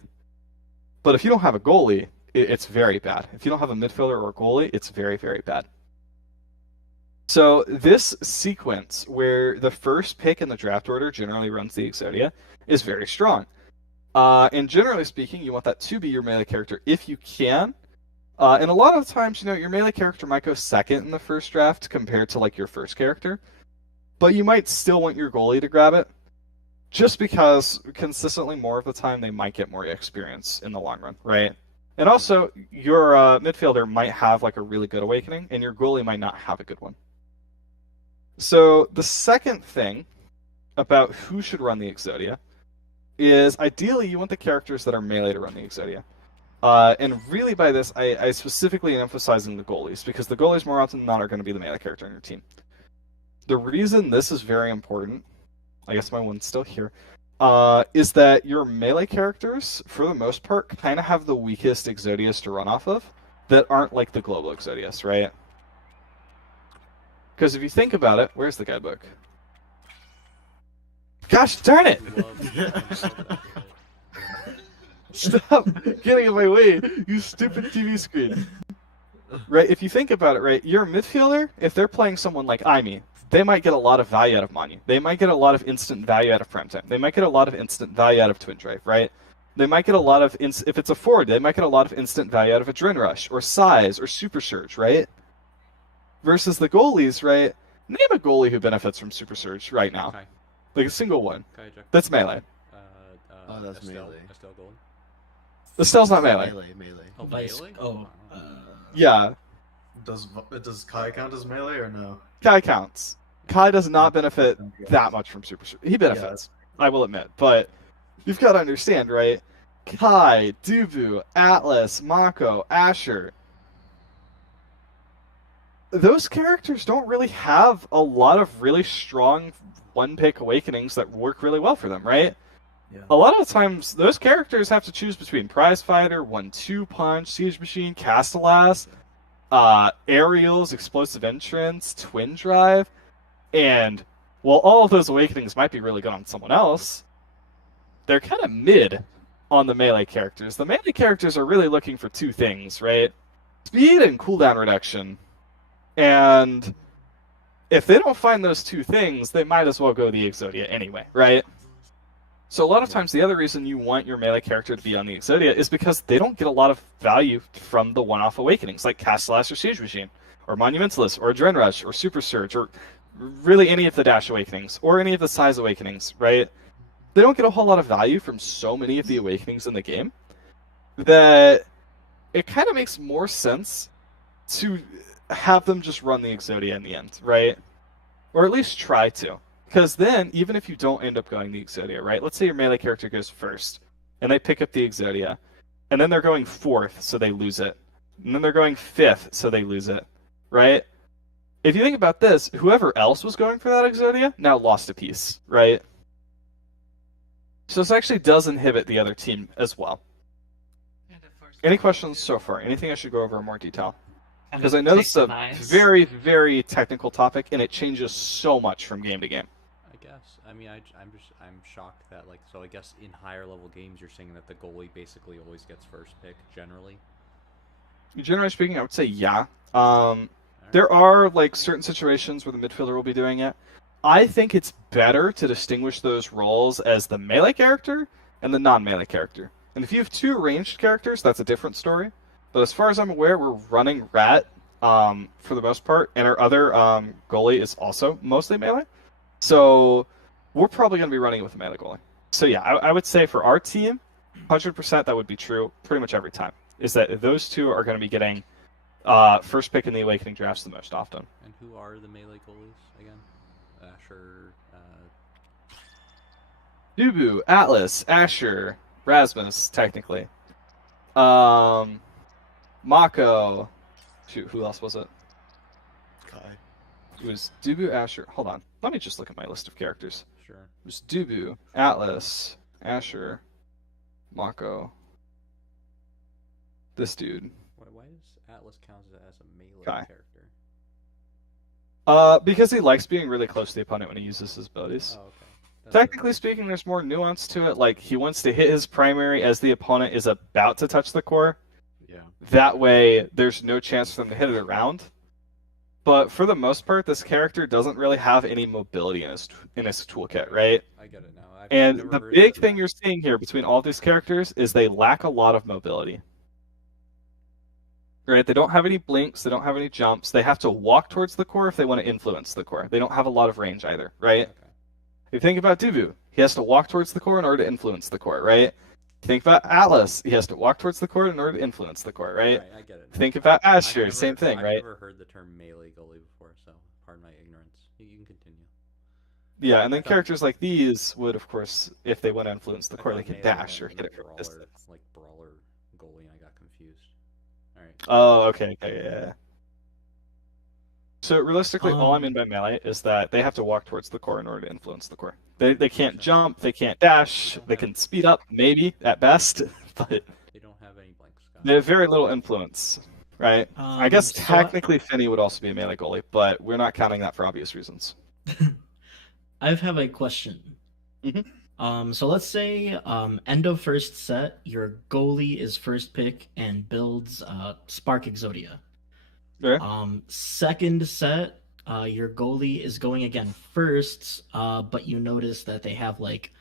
But if you don't have a goalie, it's very bad. If you don't have a midfielder or a goalie, it's very, very bad. So this sequence, where the first pick in the draft order generally runs the Exodia, is very strong. And generally speaking, you want that to be your melee character if you can. And a lot of times, your melee character might go second in the first draft compared to like your first character. But you might still want your goalie to grab it, just because consistently more of the time they might get more experience in the long run, right? And also, your midfielder might have like a really good awakening, and your goalie might not have a good one. So the second thing about who should run the Exodia is ideally you want the characters that are melee to run the Exodia. And really by this, I specifically am emphasizing the goalies, because the goalies more often than not are going to be the melee character on your team. The reason this is very important, I guess my one's still here, is that your melee characters, for the most part, kind of have the weakest Exodias to run off of that aren't like the global Exodias, right? Because if you think about it, where's the guidebook? Gosh darn it! Stop getting in my way, you stupid TV screen. Right, if you think about it, right, your midfielder, if they're playing someone like Aimee, they might get a lot of value out of Manu. They might get a lot of instant value out of Prime Time. They might get a lot of instant value out of Twin Drive, right? They might get a lot of, if it's a forward, they might get a lot of instant value out of Adrenaline Rush, or Size, or Super Surge, right? Versus the goalies, right? Name a goalie who benefits from Super Surge right now. Okay. Like a single one. Okay, that's melee. Oh, that's melee. Estelle goalie. Estelle's not melee. Melee. Oh, Vice- melee? oh, Yeah. Does Kai count as melee or no? Kai counts. Kai does not benefit that much from Super Surge. He benefits, I will admit, but you've got to understand, right? Kai, Dubu, Atlas, Mako, Asher. Those characters don't really have a lot of really strong one-pick awakenings that work really well for them, right? Yeah. A lot of the times, those characters have to choose between Prize Fighter, 1-2 Punch, Siege Machine, Castellass, Aerials, Explosive Entrance, Twin Drive, and while all of those awakenings might be really good on someone else, they're kind of mid on the melee characters. The melee characters are really looking for 2 things, right? Speed and cooldown reduction. And if they don't find those 2 things, they might as well go the Exodia anyway, right? So a lot of times the other reason you want your melee character to be on the Exodia is because they don't get a lot of value from the one-off awakenings, like Castellass or Siege Machine, or Monumentalist, or Adrenaline Rush, or Super Surge, or really any of the Dash awakenings, or any of the Size awakenings, right? They don't get a whole lot of value from so many of the awakenings in the game that it kind of makes more sense to have them just run the Exodia in the end, right? Or at least try to. Because then, even if you don't end up going the Exodia, right? Let's say your melee character goes first, and they pick up the Exodia, and then they're going 4th, so they lose it. And then they're going 5th, so they lose it, right? If you think about this, whoever else was going for that Exodia now lost a piece, right? So this actually does inhibit the other team as well. Any questions so far? Anything I should go over in more detail? Because I know this is a very, very technical topic, and it changes so much from game to game. I guess. I mean, I'm shocked that, like, so I guess in higher level games you're saying that the goalie basically always gets first pick generally. Generally speaking, I would say yeah. There are like certain situations where the midfielder will be doing it. I think it's better to distinguish those roles as the melee character and the non-melee character. And if you have 2 ranged characters, that's a different story. But as far as I'm aware, we're running Rat for the most part, and our other goalie is also mostly melee. So we're probably going to be running with a melee goalie. So yeah, I would say for our team, 100% that would be true pretty much every time. Is that those two are going to be getting first pick in the Awakening drafts the most often. And who are the melee goalies again? Asher, Dubu, Atlas, Asher, Rasmus, technically. Mako. Shoot, who else was it? Kai. It was Dubu, Asher. Hold on. Let me just look at my list of characters. sure. It was Dubu, Atlas, Asher, Mako. This dude. Why does Atlas count as a melee Kai. character? Because he likes being really close to the opponent when he uses his abilities. Oh, okay. Technically speaking, there's more nuance to it. Like, he wants to hit his primary as the opponent is about to touch the core. Yeah. That way, there's no chance for them to hit it around. But for the most part, this character doesn't really have any mobility in his toolkit, right? I get it now. I've And never the heard big that. thing you're seeing here between all these characters is they lack a lot of mobility. Right? They don't have any blinks, they don't have any jumps. They have to walk towards the core if they want to influence the core. They don't have a lot of range either, right? Okay. If you think about Dubu, he has to walk towards the core in order to influence the core, right? Think about Atlas, he has to walk towards the core in order to influence the core, right? Right, I get it now. Think about I've Asher, never- same thing, I've right? never heard the term melee goalie before, so pardon my ignorance. You can continue. Yeah, and then I thought- characters like these would, of course, if they want to influence the I core, thought they can melee dash or meant hit it from brawler, distance. like brawler goalie, and I got confused. All right. Oh, okay, yeah. So realistically, all I mean by melee is that they have to walk towards the core in order to influence the core. They can't jump, they can't dash, they can speed up, maybe, at best, but They don't have any blanks. they have very little influence, right? I guess So technically Finny would also be a melee goalie, but we're not counting that for obvious reasons. I have a question. So let's say end of first set, your goalie is first pick and builds Spark Exodia. Okay. Second set, your goalie is going again first, but you notice that they have like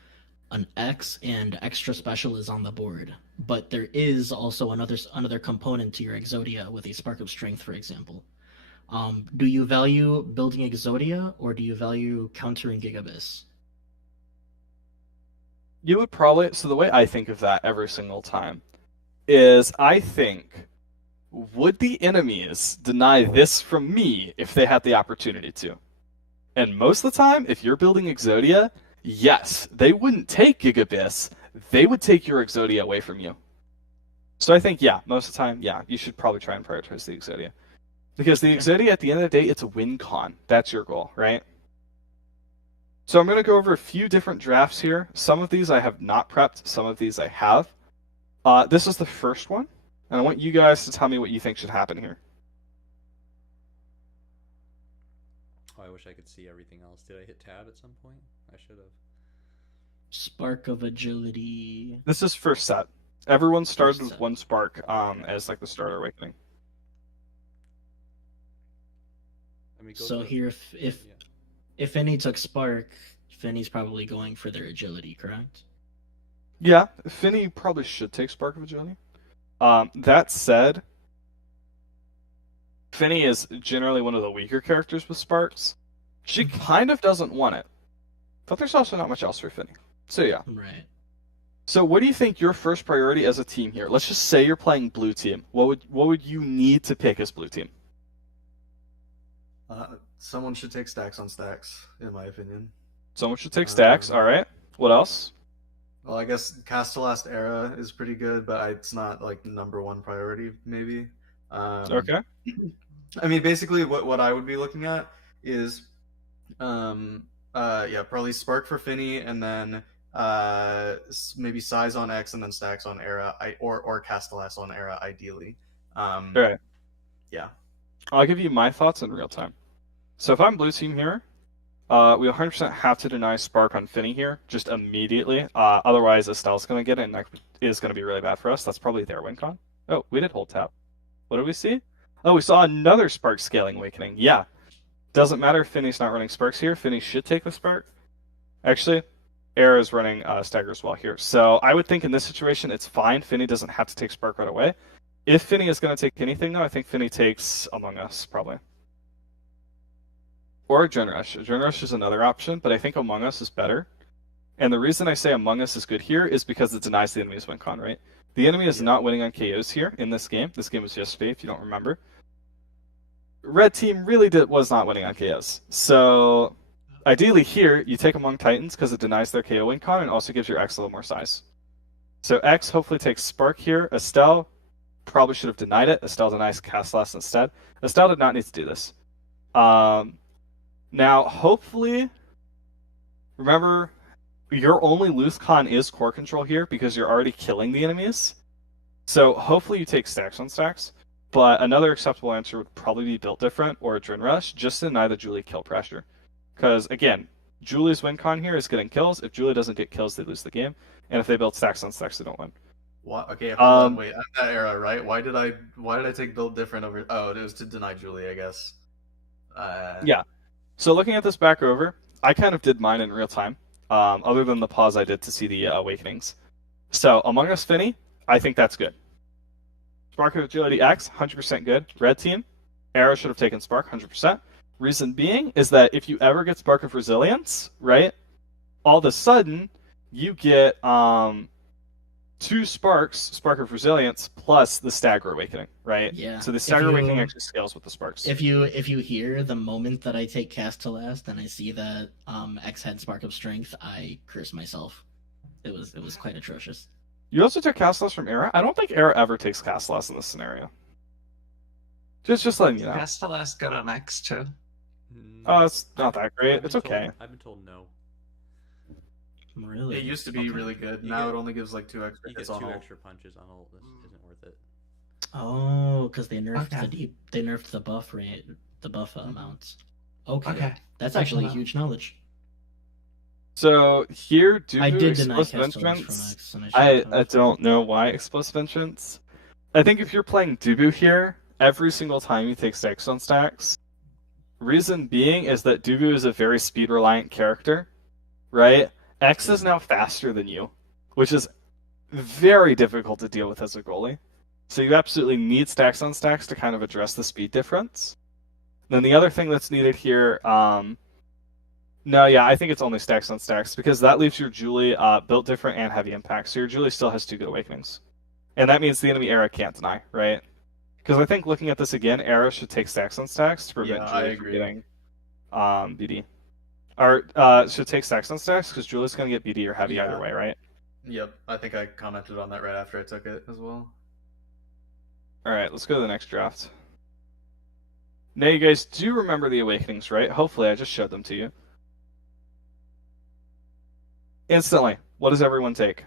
an X and extra special is on the board. But there is also another component to your Exodia with a Spark of Strength, for example. Do you value building Exodia or do you value countering Gigabyss? You would probably, so the way I think of that every single time is I think, would the enemies deny this from me if they had the opportunity to? And most of the time, if you're building Exodia, yes, they wouldn't take Gigabyss, they would take your Exodia away from you. So I think, yeah, most of the time, yeah, you should probably try and prioritize the Exodia. Because the Exodia, at the end of the day, it's a win con. That's your goal, right? So I'm going to go over a few different drafts here. Some of these I have not prepped, some of these I have. This is the first one, and I want you guys to tell me what you think should happen here. Oh, I wish I could see everything else. Did I hit tab at some point? I should have. Spark of Agility. This is first set. Everyone started First with set. one spark as like the starter awakening. I mean, go So to- here, yeah. if Finny took Spark, Finny's probably going for their agility, correct? Yeah, Finny probably should take Spark of Agility. That said, Finny is generally one of the weaker characters with Sparks. She kind of doesn't want it. But there's also not much else for Finny. So yeah. Right. So what do you think your first priority as a team here? Let's just say you're playing blue team. What would you need to pick as blue team? Someone should take stacks on stacks, in my opinion. Someone should take stacks. All right. What else? Well, I guess Castellast Era is pretty good, but it's not like number one priority, maybe. Okay. I mean, basically, what I would be looking at is, probably Spark for Finny, and then maybe Size on X, and then stacks on Era, or Castellast on Era, ideally. All right. Yeah. I'll give you my thoughts in real time. So if I'm blue team here, we 100% have to deny Spark on Finny here, just immediately. Otherwise, Estelle's going to get it, and that is going to be really bad for us. That's probably their win con. Oh, we did hold tap. What did we see? Oh, we saw another Spark scaling awakening. Yeah. Doesn't matter if Finny's not running Sparks here. Finny should take the Spark. Actually, Era is running Stagger as well here. So I would think in this situation, it's fine. Finny doesn't have to take Spark right away. If Finny is going to take anything, though, I think Finny takes Among Us, probably. Or Adrenaline Rush. Adrenaline Rush is another option, but I think Among Us is better. And the reason I say Among Us is good here is because it denies the enemy's win con, right? The enemy is not winning on KOs here in this game. This game was yesterday, if you don't remember. Red team really was not winning on KOs. So ideally here, you take Among Titans because it denies their KO win con and also gives your X a little more size. So X hopefully takes Spark here. Estelle probably should have denied it. Estelle denies Castellas instead. Estelle did not need to do this. Now, hopefully, remember, your only loose con is core control here because you're already killing the enemies. So hopefully you take stacks on stacks. But another acceptable answer would probably be Built Different or Adrenaline Rush, just to deny the Julie kill pressure. Because, again, Julie's win con here is getting kills. If Julie doesn't get kills, they lose the game. And if they build stacks on stacks, they don't win. What? Okay, hold on, wait. At that era, right? Why did I take Build Different over? Oh, it was to deny Julie, I guess. Yeah. So looking at this back over, I kind of did mine in real time, other than the pause I did to see the awakenings. So Among Us Finny, I think that's good. Spark of Agility X, 100% good. Red team, Arrow should have taken Spark, 100%. Reason being is that if you ever get Spark of Resilience, right, all of a sudden you get 2 sparks, Spark of Resilience, plus the Stagger Awakening, right? Yeah. So the Stagger Awakening actually scales with the sparks. If you hear the moment that I take Cast to Last and I see that X had Spark of Strength, I curse myself. It was quite atrocious. You also took Castellas from Era? I don't think Era ever takes Castellas in this scenario. Just letting you know. Castellas got an X too. Oh, it's not that great. It's okay. I've been told no. Really? It used to be really good. Now it only gives like 2 extra You hits get on 2 ult. extra punches on ult. This isn't worth it. Oh, because they nerfed they nerfed the buff rate, the buff amounts. Okay. That's actually huge knowledge. So here, due I to did deny Explosive Castellas from Entrance, X, and I don't know why Explosive Entrance. I think if you're playing Dubu here, every single time you take stacks on stacks, reason being is that Dubu is a very speed-reliant character, right? X is now faster than you, which is very difficult to deal with as a goalie. So you absolutely need stacks on stacks to kind of address the speed difference. Then the other thing that's needed here, I think it's only stacks on stacks, because that leaves your Julie Built Different and Heavy Impact. So your Julie still has 2 good awakenings. And that means the enemy Era can't deny, right? Because I think looking at this again, Era should take stacks on stacks to prevent Julie from getting BD. Or should take stacks on stacks, because Julie's going to get BD or Heavy either way, right? Yep, I think I commented on that right after I took it as well. Alright, let's go to the next draft. Now you guys do remember the awakenings, right? Hopefully I just showed them to you. Instantly, what does everyone take?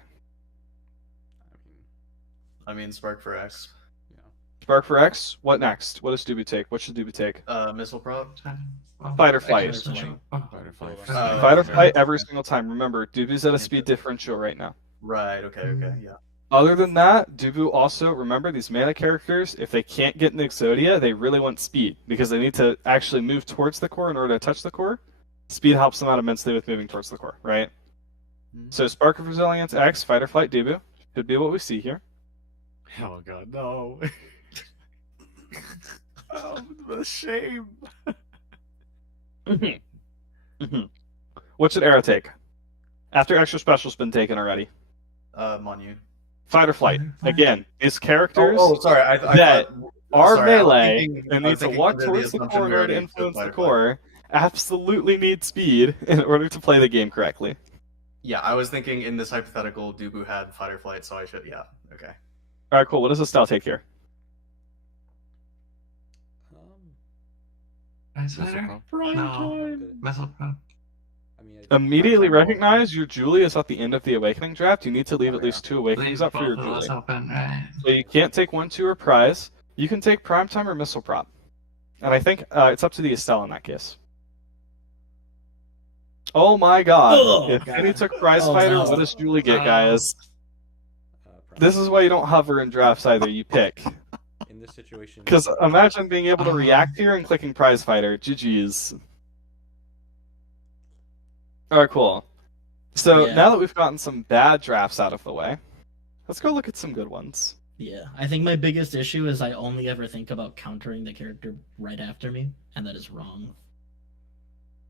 I mean, Spark for X. Spark for X? What next? What does Dubu take? What should Dubu take? Missile prop. Fight or flight. Fight or flight every single time. Remember, Dubu's at a speed differential right now. Right, okay, yeah. Other than that, Dubu also, remember, these mana characters, if they can't get an Exodia, they really want speed, because they need to actually move towards the core in order to touch the core. Speed helps them out immensely with moving towards the core, right? So Spark of Resilience X, Fight or Flight Dubu, could be what we see here. Oh god, no. Oh, the shame. What should Era take? After extra special's been taken already. Monu. Fight or Flight. Again, these characters sorry. I that thought, are sorry, melee I and need to walk towards the core in order to influence the core absolutely need speed in order to play the game correctly. Yeah, I was thinking in this hypothetical, Dubu had Fight or Flight, so I should, yeah, okay. Alright, cool. What does Estelle take here? Missile prop. Immediately recognize your Julie is at the end of the Awakening draft. You need to leave at least 2 Awakenings up for your Julie. So you can't take 1, 2, or Prize. You can take Primetime or Missile Prop. And I think it's up to the Estelle in that case. Oh my god. If Penny took Prize Fighter, what does Julie get, guys? This is why you don't hover in drafts either, you pick. In this situation... Because imagine being able to react here and clicking Prize Fighter. GG's. Alright, cool. So now that we've gotten some bad drafts out of the way, let's go look at some good ones. Yeah, I think my biggest issue is I only ever think about countering the character right after me, and that is wrong.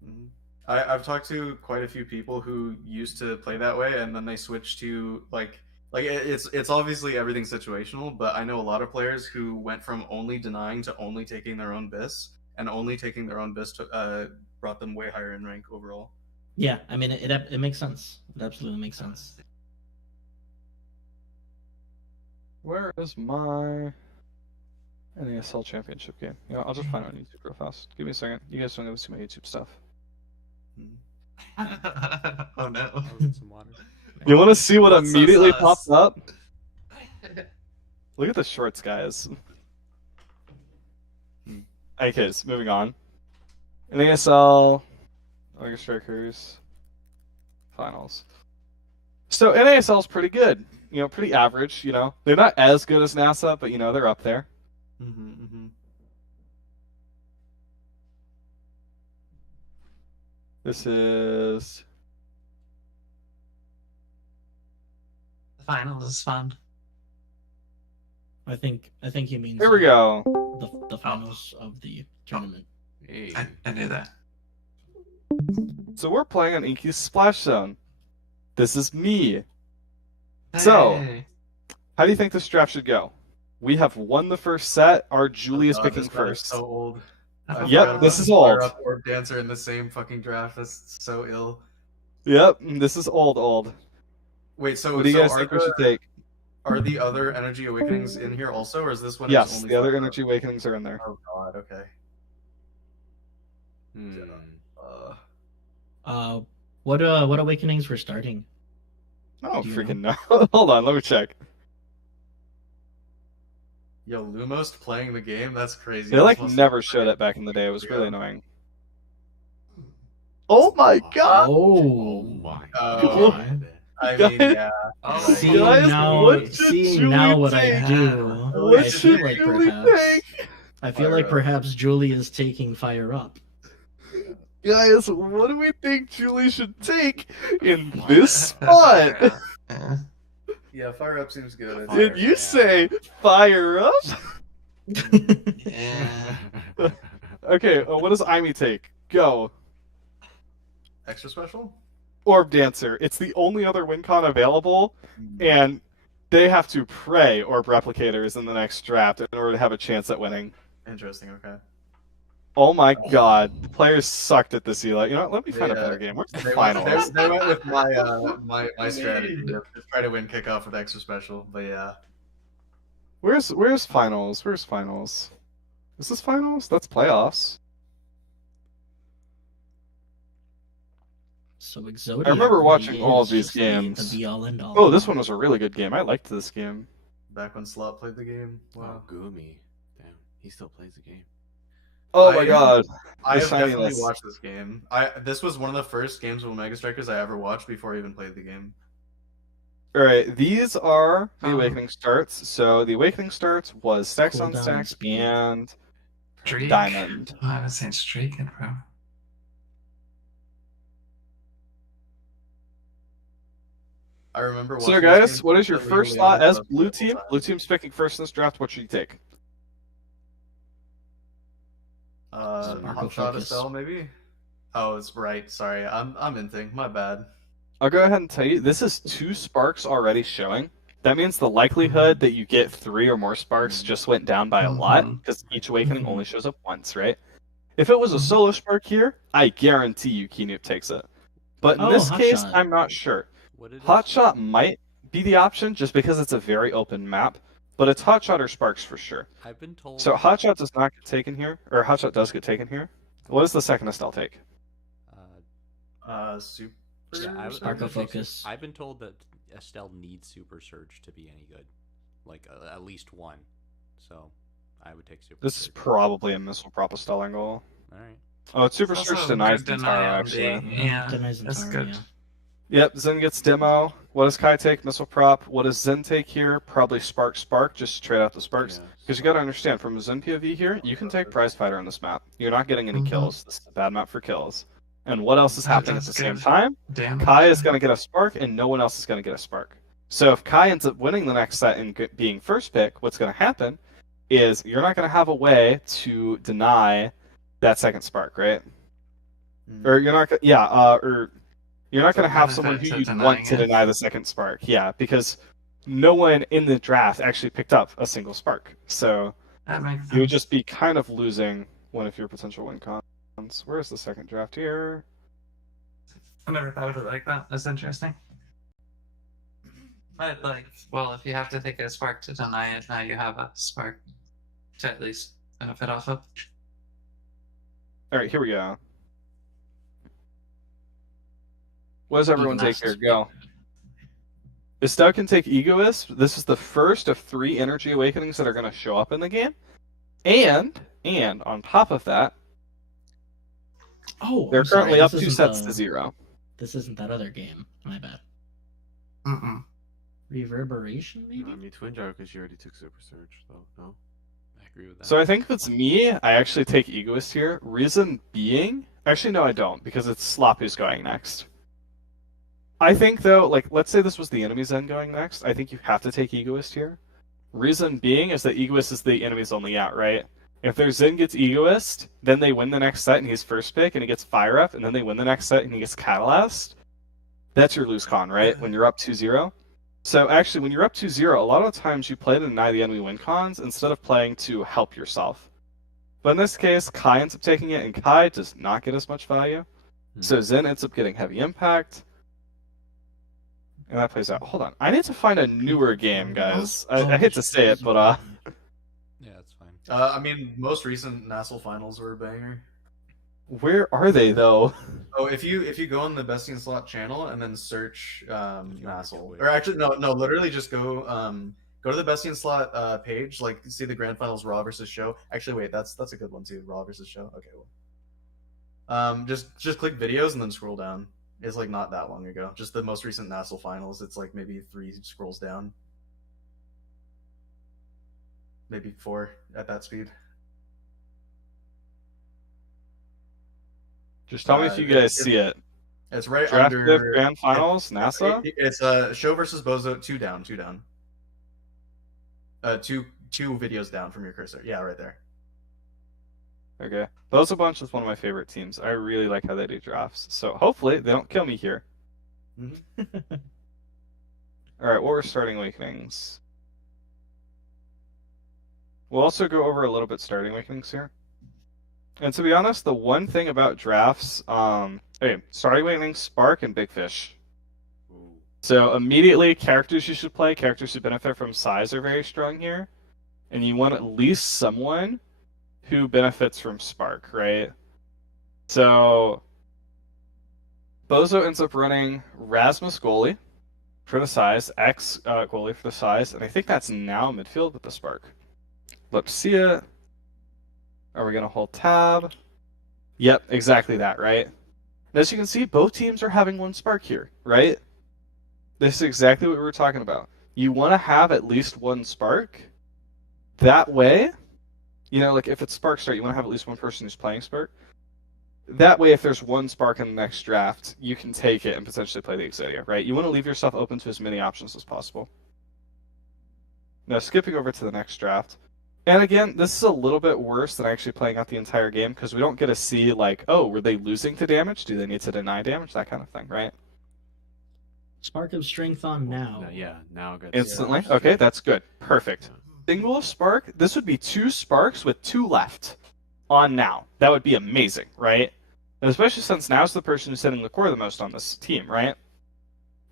Mhm. I've talked to quite a few people who used to play that way, and then they switched to it's obviously everything situational, but I know a lot of players who went from only denying to only taking their own bis, and only taking their own bis brought them way higher in rank overall. Yeah, I mean it makes sense. It absolutely makes sense. Where is my NASL championship game? Yeah, I'll just find it on YouTube real fast. Give me a second. You guys don't get to see my YouTube stuff. Oh no. I'll get some water. You want to see what What's immediately sus? pops up? Look at the shorts, guys. Anyways, moving on. NASL, Mega Strikers, Finals. So NASL is pretty good. You know, pretty average. You know, they're not as good as NASA, but you know they're up there. This is The finals is fun. I think he means. Here we go. The finals of the tournament. Hey. I knew that. So we're playing on Inky's Splash Zone. This is me. So, Hey. how do you think this draft should go? We have won the first set. Our Julie is God, picking this guy first. So old. I Yep, forgot this about is old. Fire Up Orb Dancer in the same fucking draft. That's so ill. Yep, this is old. Wait, so What do you guys are think we should take? Are the other Energy Awakenings in here also, or is this one? Yes, only the other Fire Up? Energy Awakenings are in there. Oh god, okay. What awakenings we're starting? I don't Do you freaking know. Hold on, let me check. Yo, Lumos playing the game? That's crazy. They This like must never be showed great. it back in the day. It was really Yeah. annoying. Oh my god! Oh, my Oh. god. I mean, yeah. Oh, Right. seeing Guys, now, what should seeing Julie now what I take? do, What I feel should like Julie perhaps take? Fire Up. perhaps Julie is taking Fire Up. Guys, what do we think Julie should take in this spot? Yeah. Yeah, Fire Up seems good. Did you say Fire Up? Yeah. Okay, what does Amy take? Go. Extra special? Orb Dancer. It's the only other win con available, and they have to pray Orb Replicators in the next draft in order to have a chance at winning. Interesting, okay. Oh my god, the players sucked at this, Eli. You know what? Let me find a Yeah. better game. Where's the They finals? went with my strategy to try to win kickoff with extra special, but yeah. Where's finals? Where's finals? Is this finals? That's playoffs. So Exodia. I remember watching really all is of these just games. The be all end all. Oh, this one was a really good game. I liked this game. Back when Slot played the game. Wow. Oh, Gumi. Damn, he still plays the game. Oh my I- god. I The have definitely shininess. watched this game. This was one of the first games of Omega Strikers I ever watched before I even played the game. Alright, these are the Um, Awakening starts. So the Awakening starts was Stacks on Cooldown Stacks speed. and Streak. Diamond. Oh, I haven't seen streaking, bro. I remember watching So this guys, game what is your completely first thought on as the blue whole team? time. Blue team's picking first in this draft. What should you take? Sparkle Hot Shot Focus. Estelle, maybe? Oh, it's right. Sorry, I'm inting. My bad. I'll go ahead and tell you, this is 2 sparks already showing. That means the likelihood that you get 3 or more sparks just went down by a lot, because each awakening only shows up once, right? If it was a solo spark here, I guarantee you Keynote takes it. But in Oh, this Hot case, Shot. I'm not sure. What it Hot is? Shot might be the option, just because it's a very open map, but it's Hot Shot or Sparks for sure. I've been told. So Hot Shot does not get taken here, or Hot Shot does get taken here. What does the second Estelle take? Super. Yeah, I, Sparkle Focus. I've been told that Estelle needs Super Surge to be any good, like at least one. So I would take Super. This is Surge. probably a Missile Prop Estelle angle. All right. Oh, it's Super It's Surge also denies good the deny Taro, on actually. D. Yeah, Denies that's Taro, good. yeah. Yep, Zen gets Demo. What does Kai take? Missile Prop. What does Zen take here? Probably Spark, just straight out the Sparks. Yeah, Because you gotta understand, from a Zen POV here, you can take Prize Fighter on this map. You're not getting any Mhm. kills. This is a bad map for kills. And what else is happening at That's the same good. time? Damn. Kai is gonna get a Spark, and no one else is gonna get a Spark. So if Kai ends up winning the next set and being first pick, what's going to happen is you're not going to have a way to deny that second spark, right? Or you're not, or you're not going to have someone who you'd want to deny the second spark, because no one in the draft actually picked up a single spark. So That makes sense. you would just be kind of losing one of your potential win cons. Where's the second draft here? I never thought of it like that. That's interesting. But like, well, if you have to take a spark to deny it, now you have a spark to at least benefit off of. All right, here we go. What does everyone take here? Go. Estelle can take Egoist. This is the first of 3 energy awakenings that are going to show up in the game. And on top of that, they're currently up 2 sets to 0. This isn't that other game. My bad. Mm-mm. Reverberation, maybe? I mean, Twin Jar because you already took Super Surge, though. No, I agree with that. So I think if it's me, I actually take Egoist here. Reason being, actually no, I don't, because it's Slop who's going next. I think though, like, let's say this was the enemy's end going next. I think you have to take Egoist here. Reason being is that Egoist is the enemy's only out, right? If their Zen gets Egoist, then they win the next set and he's first pick and he gets Fire Up, and then they win the next set and he gets Catalyst. That's your lose con, right? When you're up 2-0. So actually, when you're up 2-0, a lot of times you play to deny the enemy win cons instead of playing to help yourself. But in this case, Kai ends up taking it, and Kai does not get as much value. So Zen ends up getting heavy impact. And that plays out. Hold on. I need to find a newer game, guys. I hate to say it, but yeah, that's fine. I mean, most recent Nassel finals were a banger. Where are they though? Oh, if you go on the Besting Slot channel and then search Nassel, or actually no, literally just go to the Besting Slot page, like see the grand finals Raw versus Show. Actually, wait, that's a good one too. Raw versus Show. Okay, well, just click videos and then scroll down. It's like not that long ago. Just the most recent Nassel finals. It's like maybe 3 scrolls down, maybe 4 at that speed. Just tell me if you guys see it. It's right Draft under Grand Finals, NASA. It's Show versus Bozo 2 down. 2 videos down from your cursor. Yeah, right there. Okay. Bozo Bunch is one of my favorite teams. I really like how they do drafts. So hopefully they don't kill me here. Mm-hmm. Alright, what were starting awakenings? We'll also go over a little bit starting awakenings here. And to be honest, the one thing about drafts, starting awakenings, Spark, and Big Fish. So immediately, characters you should play, characters who benefit from size are very strong here. And you want at least someone who benefits from Spark, right? So Bozo ends up running Rasmus goalie for the size, X goalie for the size, and I think that's now midfield with the Spark. Let's see it. Are we going to hold tab? Yep, exactly that, right? And as you can see, both teams are having 1 Spark here, right? This is exactly what we were talking about. You want to have at least 1 Spark. That way, like if it's Spark Start, you want to have at least 1 person who's playing Spark. That way, if there's 1 Spark in the next draft, you can take it and potentially play the Exodia, right? You want to leave yourself open to as many options as possible. Now, skipping over to the next draft. And again, this is a little bit worse than actually playing out the entire game, because we don't get to see, like, oh, were they losing to damage? Do they need to deny damage? That kind of thing, right? Spark of Strength on now. Yeah, now it gets Instantly? Okay, that's good. Perfect. Single Spark, this would be 2 Sparks with 2 left on now. That would be amazing, right? And especially since now's the person who's hitting the core the most on this team, right?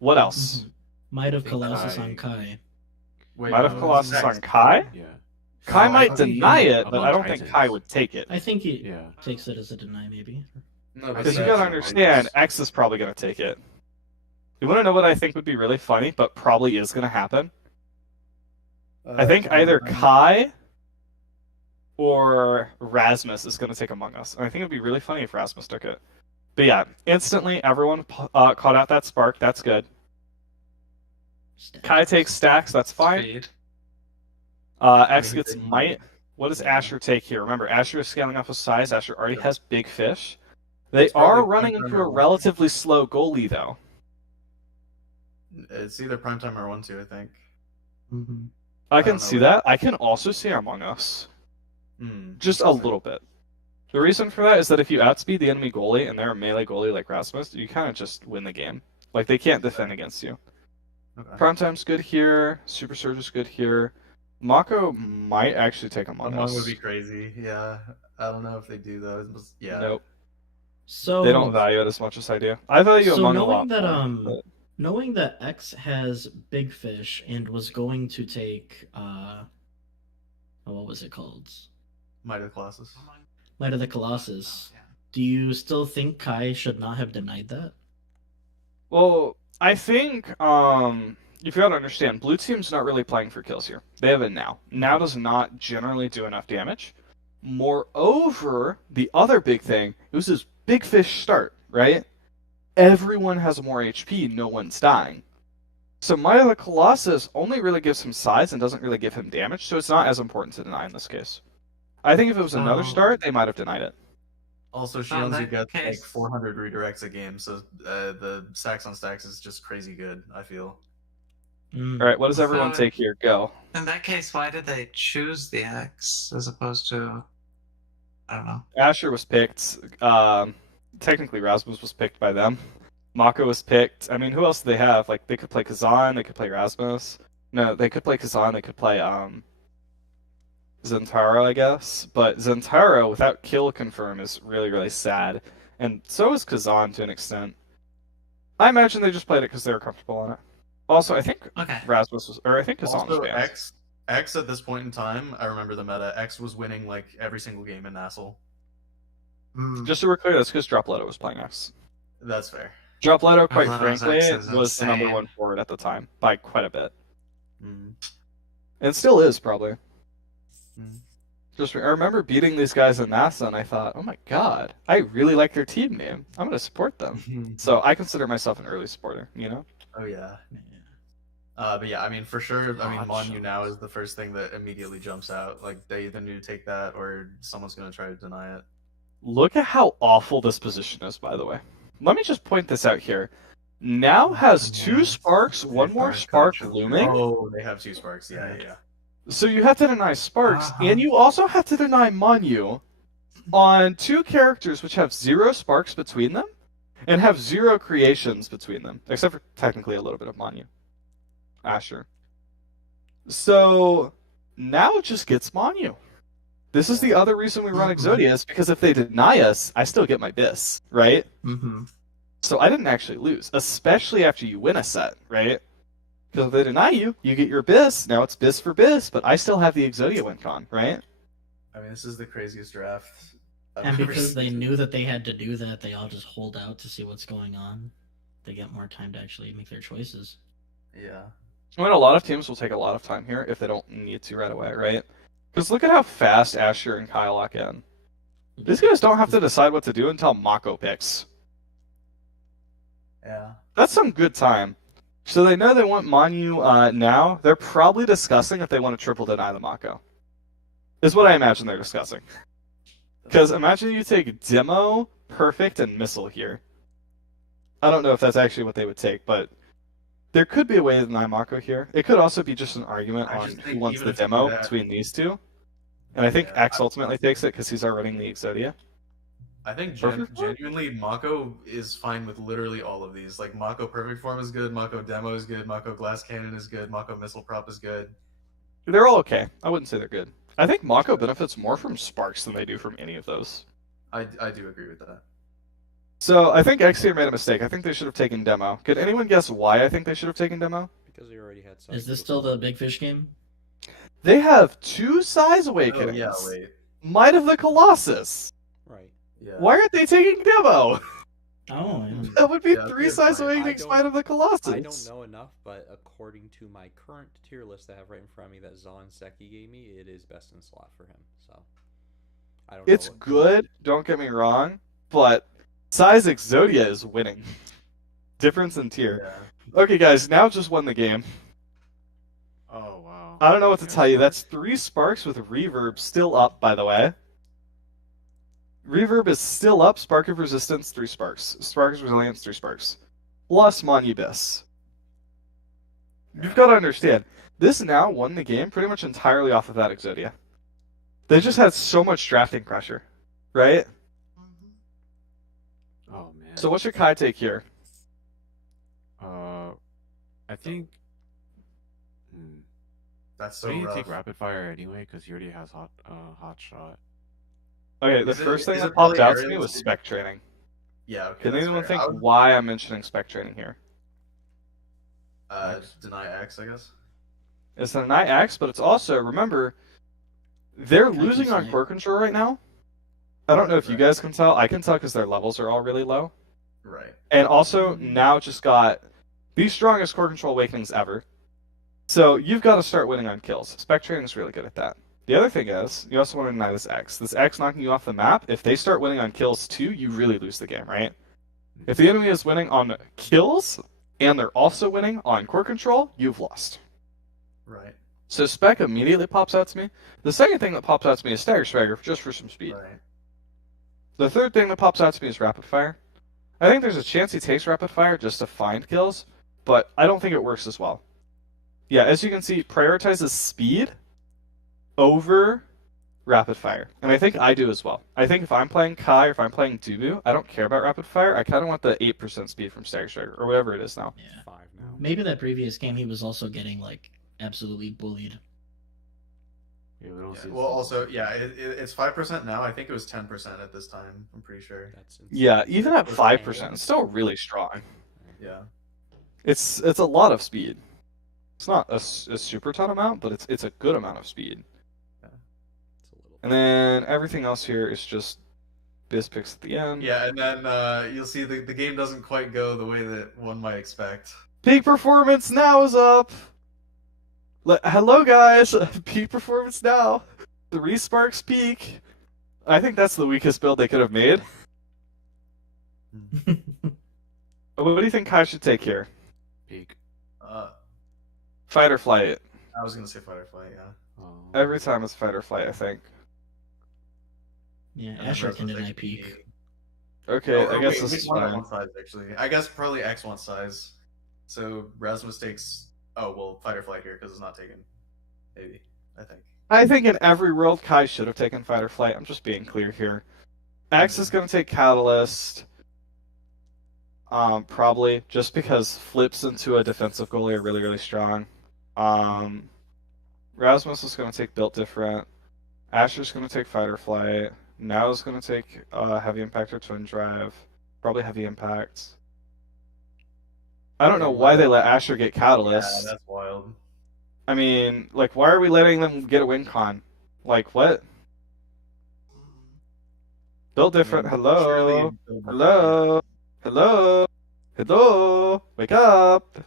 What else? Might of Colossus on Kai. Wait, Might of Colossus on Kai? Yeah. Kai Oh, might I deny think- it, but I don't think Kai would take it. I think he Yeah. takes it as a deny, maybe. No, Because you gotta understand, X is probably gonna take it. You wanna know what I think would be really funny, but probably is gonna happen? I think either Kai or Rasmus is gonna take Among Us. And I think it'd be really funny if Rasmus took it. But yeah, instantly everyone caught out that Spark, that's good. Kai takes Stacks, that's fine. Speed. X gets Might. What does Asher take here? Remember, Asher is scaling off of size. Asher already has Big Fish. They It's probably are running into a under- relatively slow goalie, though. It's either Primetime or 1-2, I think. Mm-hmm. I I can don't know. see that. I can also see Among Us. Just a little bit. The reason for that is that if you outspeed the enemy goalie and they're a melee goalie like Rasmus, you kind of just win the game. Like, they can't defend against you. Okay. Primetime's good here. Super Surge is good here. Mako might actually take Among Among Us. would be crazy. Yeah. I don't know if they do though. Yeah. Nope. So They don't value it as much as I do. I value So Among a knowing lot that more, but- knowing that X has Big Fish and was going to take what was it called? Might of the Colossus. Might of the Colossus. Do you still think Kai should not have denied that? Well, I think if you gotta understand, blue team's not really playing for kills here. They have it now. Now does not generally do enough damage. Moreover, the other big thing, it was this big fish start, right? Everyone has more HP, no one's dying. So Might of the Colossus only really gives him size and doesn't really give him damage, so it's not as important to deny in this case. I think if it was another start, they might have denied it. Also, Shionzu gets like 400 redirects a game, so the stacks on stacks is just crazy good, I feel. Alright, what does everyone take here? Go. In that case, why did they choose the X as opposed to, I don't know. Asher was picked. Technically, Rasmus was picked by them. Mako was picked. I mean, who else do they have? Like, they could play Kazan, they could play Rasmus. No, they could play Kazan, they could play Zentaro, I guess. But Zentaro, without kill confirm, is really, really sad. And so is Kazan to an extent. I imagine they just played it because they were comfortable on it. Also, I think Rasmus was, or I think Kazan was banned. X at this point in time, I remember the meta. X was winning like every single game in Nassel. Just so we're clear, that's because Dropletto was playing X. That's fair. Dropletto, quite frankly, X was the number insane. one forward at the time by quite a bit. And still is, probably. Just I remember beating these guys in NASA, and I thought, oh my god, I really like their team name. I'm going to support them. So I consider myself an early supporter, you know? Oh, yeah. But yeah, I mean, for sure, I mean, Monu now is the first thing that immediately jumps out. Like, they either need to take that, or someone's going to try to deny it. Look at how awful this position is, by the way. Let me just point this out here. Now has 2 sparks, one more spark looming. Oh, they have 2 sparks, yeah. So you have to deny sparks, and you also have to deny Monu on 2 characters which have 0 sparks between them, and have 0 creations between them, except for technically a little bit of Monu. Asher. So now it just gets Monu. This is the other reason we run Exodia, is because if they deny us, I still get my Bis, right? So I didn't actually lose, especially after you win a set, right? Because if they deny you, you get your Bis. Now it's Bis for Bis, but I still have the Exodia win con, right? I mean, this is the craziest draft. And because they knew that they had to do that, they all just hold out to see what's going on. They get more time to actually make their choices. Yeah. I mean, a lot of teams will take a lot of time here if they don't need to right away, right? Because look at how fast Asher and Kyle lock in. These guys don't have to decide what to do until Mako picks. Yeah. That's some good time. So they know they want Monu now. They're probably discussing if they want to triple deny the Mako. Is what I imagine they're discussing. Because imagine you take Demo, Perfect, and Missile here. I don't know if that's actually what they would take, but there could be a way to deny Mako here. It could also be just an argument on who wants the demo between these two. And I think X ultimately takes it because he's already running the Exodia. I think genuinely, Mako is fine with literally all of these. Like, Mako Perfect Form is good, Mako Demo is good, Mako Glass Cannon is good, Mako Missile Prop is good. They're all okay. I wouldn't say they're good. I think Mako benefits more from Sparks than they do from any of those. I do agree with that. So I think X here made a mistake. I think they should have taken Demo. Could anyone guess why I think they should have taken Demo? Because they already had. Is this still the Big Fish game? They have 2 Size Awakenings. Oh, yeah, wait. Might of the Colossus. Right. Yeah. Why aren't they taking Demo? Oh, yeah. That would be Yeah, 3 that's Size fine. Awakenings Might of the Colossus. I don't know enough, but according to my current tier list I have right in front of me that Zon Seki gave me, it is best in slot for him. So I don't know. It's good, don't get me wrong, but Size Exodia is winning. Difference in tier. Yeah. Okay, guys, now just won the game. Oh, wow. I don't know what to tell you. That's 3 Sparks with Reverb still up, by the way. Reverb is still up. Spark of Resistance, 3 Sparks. Spark of Resilience, 3 Sparks. Plus Monubis. You've got to understand, this now won the game pretty much entirely off of that Exodia. They just had so much drafting pressure, right? Oh man. So what's your Kai take here? I think. That's so So you rough. take rapid fire anyway because he already has hot shot. Okay, the Is it- first thing is that it popped really out to me areas? was spec training. Yeah. Okay. Can that's anyone fair. think why I'm mentioning spec training here? Deny X, I guess. It's a Knight X, but it's also, remember, they're Kai losing can on snipe. core control right now. I don't know if you Right. guys can tell. I can tell because their levels are all really low. Right. And also, now just got the strongest core control awakenings ever. So you've got to start winning on kills. Spec training is really good at that. The other thing is, you also want to deny this X. This X knocking you off the map, if they start winning on kills too, you really lose the game, right? If the enemy is winning on kills, and they're also winning on core control, you've lost. Right. So spec immediately pops out to me. The second thing that pops out to me is stagger swagger, just for some speed. Right. The third thing that pops out to me is rapid fire. I think there's a chance he takes rapid fire just to find kills, but I don't think it works as well. Yeah, as you can see, prioritizes speed over rapid fire. And I think I do as well. I think if I'm playing Kai or if I'm playing Dubu, I don't care about rapid fire. I kind of want the 8% speed from stagger swagger, or whatever it is now. Yeah. 5 now. Maybe that previous game he was also getting like absolutely bullied. Yeah, we don't Yeah. see Well, also, yeah, it's 5% now. I think it was 10% at this time. I'm pretty sure. That's insane. Yeah, even at It's 5%, it's still really strong. Yeah. It's a lot of speed. It's not a super ton amount, but it's a good amount of speed. It's a little. And then everything else here is just biz picks at the end. Yeah, and then you'll see the game doesn't quite go the way that one might expect. Peak performance now is up. Hello guys, peak performance now. 3 sparks peak. I think that's the weakest build they could have made. What do you think Kai should take here? peak. Fight or flight? I was gonna say fight or flight. Yeah. Every time it's fight or flight, I think. Yeah, And then Asher Rose can was deny like, peak. Okay, Oh, I guess wait, this which is one at fine. one size actually? I guess probably X one size. So Rasmus takes. Oh well, fight or flight here because it's not taken. Maybe I think. I think in every world, Kai should have taken fight or flight. I'm just being clear here. X is going to take Catalyst. Probably, just because flips into a defensive goalie are really, really strong. Rasmus is going to take Built Different. Asher's going to take Fight or Flight. Now is going to take Heavy Impact or Twin Drive. Probably Heavy Impact. I don't know why they let Asher get Catalyst. Yeah, that's wild. I mean, like, why are we letting them get a win con? Like, what? Built Different, hello? Surely- Hello? Hello? Hello? Wake up!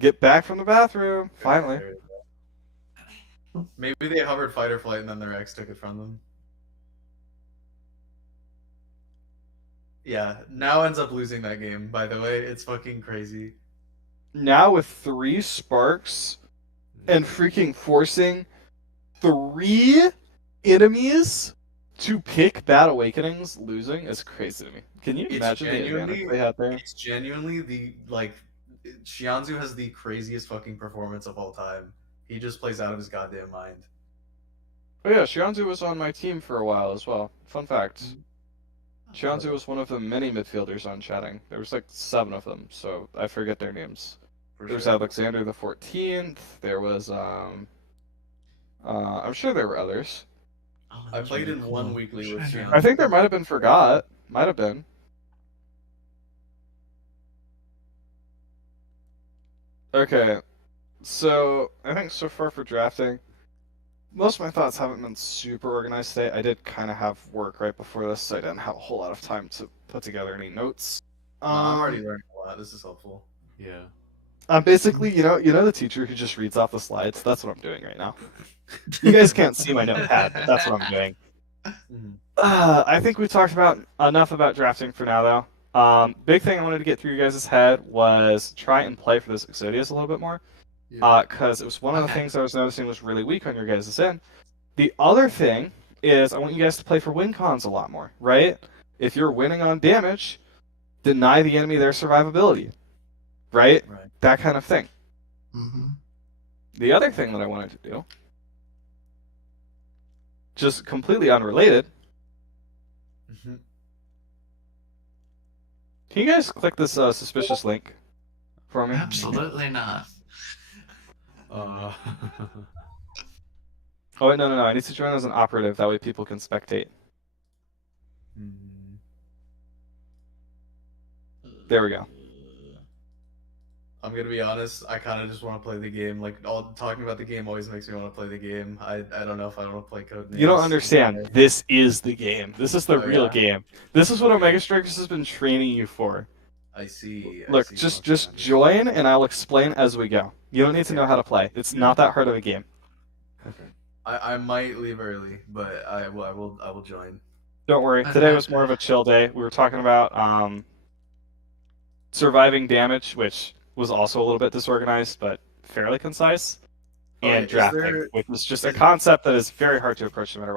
Get back from the bathroom, finally. Maybe they hovered fight or flight and then their ex took it from them. Yeah, now ends up losing that game, by the way. It's fucking crazy. Now with 3 sparks and freaking forcing 3 enemies to pick Bad Awakenings, losing is crazy to me. Can you It's imagine the genuinely- advantage they had there? It's genuinely the, like, Shianzu has the craziest fucking performance of all time. He just plays out of his goddamn mind. Oh yeah, Shianzu was on my team for a while as well. Fun fact. Shianzu was one of the many midfielders on chatting. There was like 7 of them, so I forget their names. For There was sure. Alexander the 14th. There was I'm sure there were others. Oh, I that's played really in one cool. weekly with Shianzu. I think there might have been Forgot. Might have been. Okay, so I think so far for drafting, most of my thoughts haven't been super organized today. I did kind of have work right before this, so I didn't have a whole lot of time to put together any notes. I'm already learning a lot. This is helpful. Yeah. I'm basically, you know the teacher who just reads off the slides. That's what I'm doing right now. You guys can't see my notepad, but that's what I'm doing. Mhm. I think we talked about enough about drafting for now, though. Big thing I wanted to get through you guys' head was try and play for this Exodius a little bit more. Because it was one of the things I was noticing was really weak on your guys' end. The other thing is I want you guys to play for win cons a lot more, right? If you're winning on damage, deny the enemy their survivability, right? Right. That kind of thing. the other thing that I wanted to do, just completely unrelated. Mhm. Can you guys click this suspicious link for me? Absolutely not. Uh, Oh wait, no. I need to join as an operative. That way people can spectate. There we go. I'm gonna be honest. I kind of just want to play the game. Like, all talking about the game always makes me want to play the game. I don't know if I want to play Codenames. You don't understand. This is the game. This is the Oh, real yeah? game. This is what Okay. Omega Strikers has been training you for. I see. I Look, see. just Okay, understood. join, and I'll explain as we go. You don't need to know how to play. It's not that hard of a game. okay. I might leave early, but I will join. Don't worry. Today was more of a chill day. We were talking about surviving damage, which was also a little bit disorganized, but fairly concise. Okay, And is drafting, there- which is just a concept that is very hard to approach no matter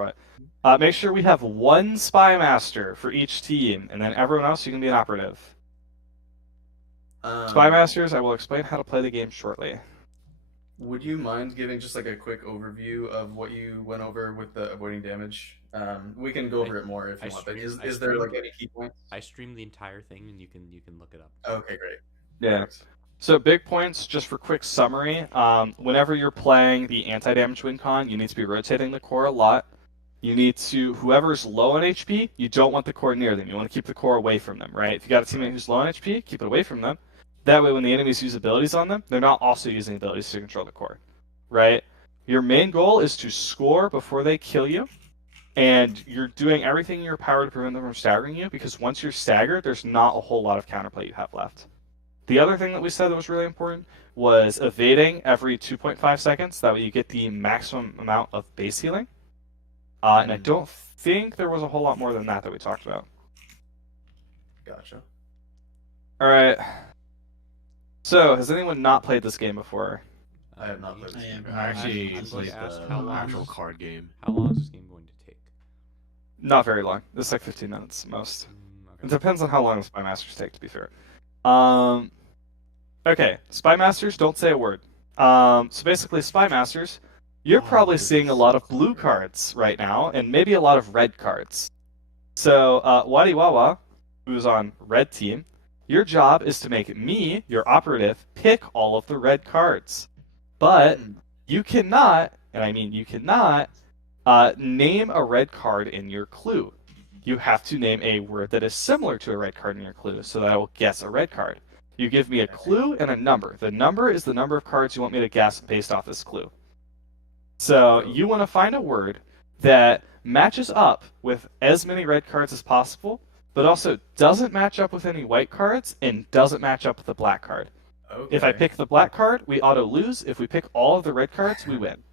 what. Make sure we have one spy master for each team, and then everyone else you can be an operative. Spy masters, I will explain how to play the game shortly. Would you mind giving just like a quick overview of what you went over with the avoiding damage? We can go over it more if you want. But is there like any key points? I streamed the entire thing, and you can look it up. Okay, great. Yeah. So big points, just for quick summary. Whenever you're playing the anti-damage win con, you need to be rotating the core a lot. You need to, whoever's low on HP, you don't want the core near them. You want to keep the core away from them, right? If you got a teammate who's low on HP, keep it away from them. That way when the enemies use abilities on them, they're not also using abilities to control the core, right? Your main goal is to score before they kill you, and you're doing everything in your power to prevent them from staggering you, because once you're staggered, there's not a whole lot of counterplay you have left. The other thing that we said that was really important was evading every 2.5 seconds. That way you get the maximum amount of base healing. And I don't think there was a whole lot more than that we talked about. Gotcha. All right. So, has anyone not played this game before? I have not played this I game. am. I actually I'm going played to ask the how long actual is- card game. How long is this game going to take? Not very long. It's like 15 minutes most. It Okay. depends on how long the Spy Masters take, to be fair. Okay, Spy Masters, don't say a word. So basically, Spy Masters, you're probably seeing a lot of blue cards right now, and maybe a lot of red cards. So, Wadiwawa, who's on red team, your job is to make me, your operative, pick all of the red cards. But you cannot, and I mean you cannot, name a red card in your clue. You have to name a word that is similar to a red card in your clue, so that I will guess a red card. You give me a clue and a number. The number is the number of cards you want me to guess based off this clue. So you want to find a word that matches up with as many red cards as possible, but also doesn't match up with any white cards and doesn't match up with the black card. Okay. If I pick the black card, we auto lose. If we pick all of the red cards, we win.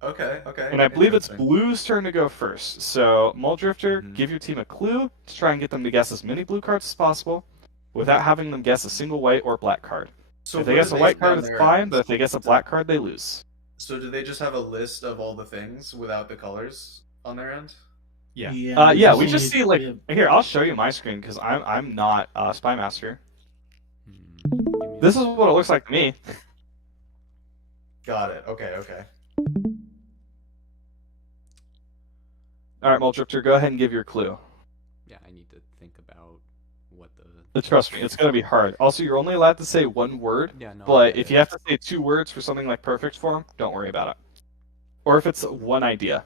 Okay. And I believe it's Interesting. Blue's turn to go first. So, Muldrifter, Mhm. give your team a clue to try and get them to guess as many blue cards as possible without having them guess a single white or black card. So If they what guess do a white do card, on it's their fine, end? but if they guess a black card, they lose. So do they just have a list of all the things without the colors on their end? Yeah. Yeah, we just see, like, yeah. here, I'll show you my screen, because I'm not Spy Master. Give me This a is second. what it looks like to me. Got it. Okay. Alright, Muldrifter, go ahead and give your clue. Yeah, I need to think about what the. Trust me, it's going to be hard. Also, you're only allowed to say one word, Yeah, no. I but get if it. you have to say 2 words for something like perfect form, don't worry about it. Or if it's one idea.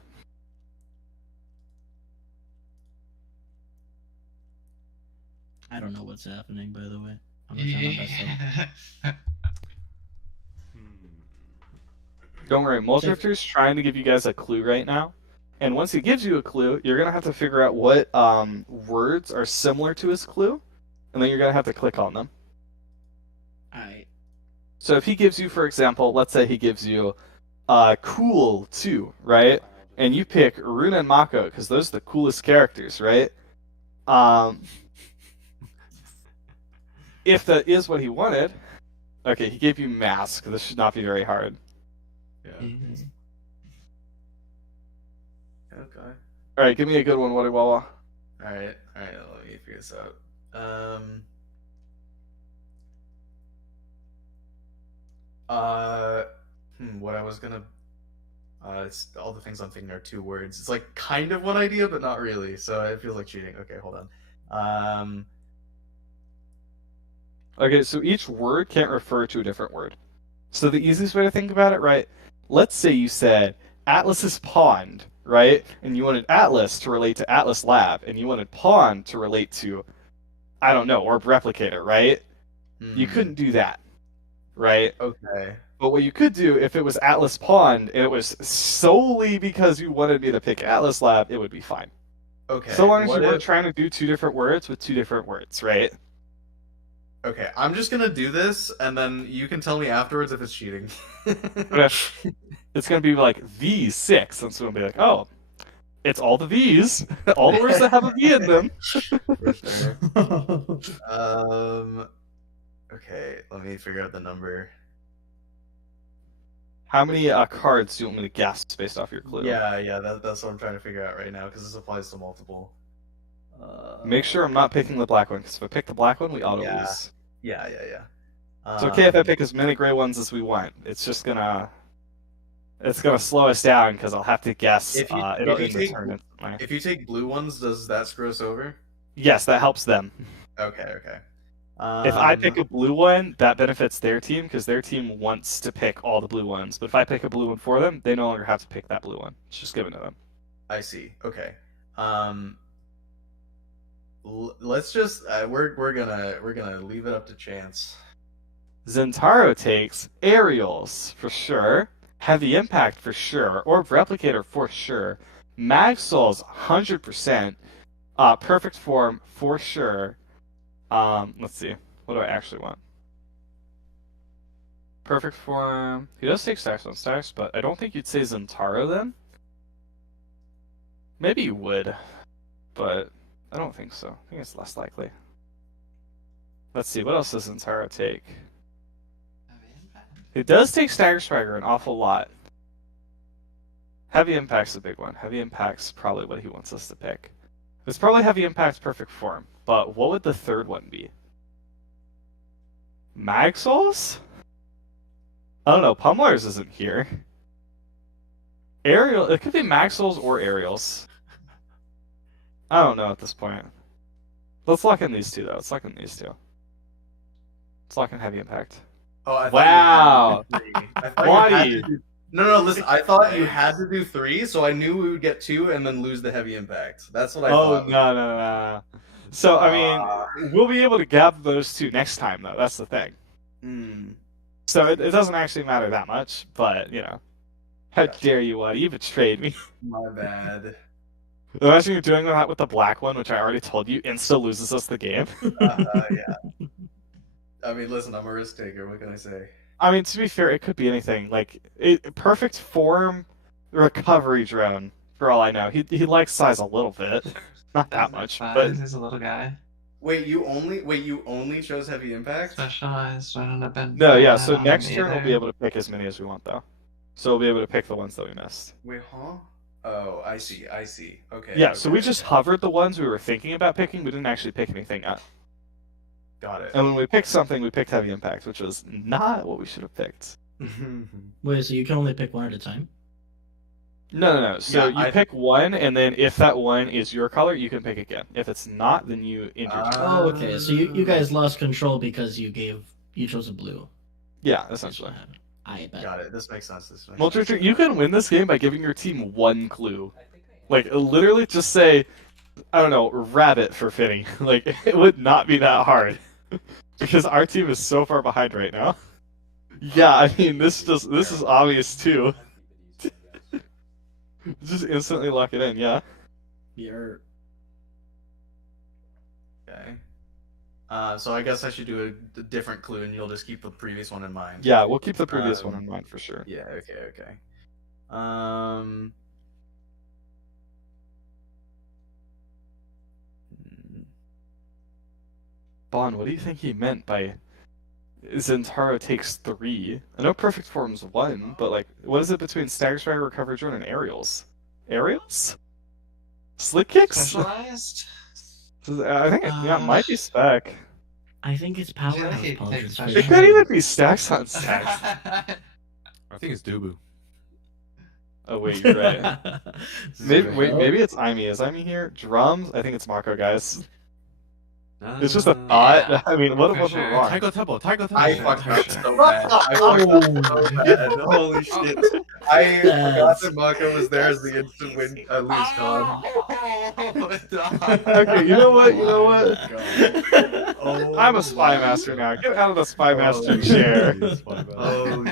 I don't know what's happening, by the way. I'm not trying to mess up. Don't worry, Muldrifter's trying to give you guys a clue right now. And once he gives you a clue, you're going to have to figure out what words are similar to his clue, and then you're going to have to click on them. Alright. So if he gives you, for example, let's say he gives you cool 2, right? And you pick Runa and Mako, because those are the coolest characters, right? If that is what he wanted, okay, he gave you Mask. This should not be very hard. Yeah. Okay. All right, give me a good one, Wadiwawa. All right. Let me figure this out. What I was gonna. It's all the things I'm thinking are 2 words. It's like kind of one idea, but not really. So it feels like cheating. Okay, hold on. Okay, so each word can't refer to a different word. So the easiest way to think about it, right? Let's say you said Atlas's pond, right? And you wanted Atlas to relate to Atlas Lab, and you wanted pond to relate to, I don't know, Orb Replicator, right? You couldn't do that, right? Okay. But what you could do, if it was Atlas Pond, and it was solely because you wanted me to pick Atlas Lab, it would be fine. Okay. So long as you weren't trying to do 2 different words with 2 different words, right? Okay, I'm just gonna do this, and then you can tell me afterwards if it's cheating. It's gonna be like V6, and so it'll be like, oh, it's all the V's, all the words that have a V in them. For sure. Okay, let me figure out the number. How many cards do you want me to guess based off your clue? Yeah, that's what I'm trying to figure out right now, because this applies to multiple. Make sure I'm not picking the black one, because if I pick the black one, we auto lose. Yeah. It's okay if I pick as many gray ones as we want. It's just gonna slow us down because I'll have to guess. If you take blue ones, does that screw us over? Yes, that helps them. Okay. If I pick a blue one, that benefits their team because their team wants to pick all the blue ones. But if I pick a blue one for them, they no longer have to pick that blue one. It's just given to them. I see. Okay. Let's just we're gonna leave it up to chance. Zentaro takes aerials for sure, heavy impact for sure, orb replicator for sure, mag souls 100%, perfect form for sure. Let's see, what do I actually want? Perfect form. He does take stacks on stacks, but I don't think you'd say Zentaro then. Maybe you would, but I don't think so. I think it's less likely. Let's see, what else does Zentaro take? It does take Stagger Swagger an awful lot. Heavy Impact's a big one. Heavy Impact's probably what he wants us to pick. It's probably Heavy Impact's perfect form, but what would the third one be? Mag Souls? I don't know, Pummelers isn't here. Aerial, it could be Mag Souls or Aerials. I don't know at this point. Let's lock in these 2 though. Let's lock in these 2. Let's lock in Heavy Impact. Oh, I thought wow! No, listen. I thought you had to do 3, so I knew we would get 2 and then lose the heavy impact. That's what I thought. Oh, no. So, I mean, we'll be able to gather those 2 next time, though. That's the thing. So it doesn't actually matter that much, but, you know. How dare you, Waddy? You betrayed me. My bad. Imagine you're doing that with the black one, which I already told you, insta loses us the game. Yeah. I mean, listen, I'm a risk taker. What can I say? I mean, to be fair, it could be anything. Like, perfect form recovery drone, for all I know. He likes size a little bit. Not that much, but he's a little guy. Wait, you only chose heavy impact? Specialized. I don't know. No, yeah. So next turn we'll be able to pick as many as we want, though. So we'll be able to pick the ones that we missed. Wait, huh? Oh, I see. Okay. Yeah. Okay. So we just hovered the ones we were thinking about picking. We didn't actually pick anything up. Got it. And when we picked something, we picked heavy impact, which was not what we should have picked. Wait, so you can only pick one at a time? No. So you pick one, and then if that one is your color, you can pick again. If it's not, then you injure. Oh, okay. So you guys lost control because you chose a blue. Yeah, essentially. I bet. Got it. This makes sense. Multi-trick, you can win this game by giving your team one clue. Like, literally just say, I don't know, rabbit for Finny. Like, it would not be that hard. Because our team is so far behind right now. Yeah, I mean, this is obvious too. Just instantly lock it in, yeah. You're... Okay. So I guess I should do a different clue, and you'll just keep the previous one in mind. Yeah, we'll keep the previous one in mind for sure. Yeah. Okay. Bon, what do you think he meant by Zentaro takes 3? I know perfect form's 1, but like, what is it between Stagger Swagger, Recovery Drone, and Aerials? Aerials? Slick Kicks? Specialized? I think it might be Spec. I think it's power. Yeah, Up, he takes It could even be stacks on stacks. think it's Dubu. Oh wait, you're right. Maybe it's Aimi. Is Aimi here? Drums? I think it's Mako, guys. It's just a thought. Yeah, I mean, what if for we're sure. wrong? Taiko Tebo. I fucked up so bad. I fucked up so bad. Holy shit. I forgot that Mako was there as the instant win lose con. Okay, you know what? You know what? Oh, I'm a spy master now. Get out of the spy master chair. Oh,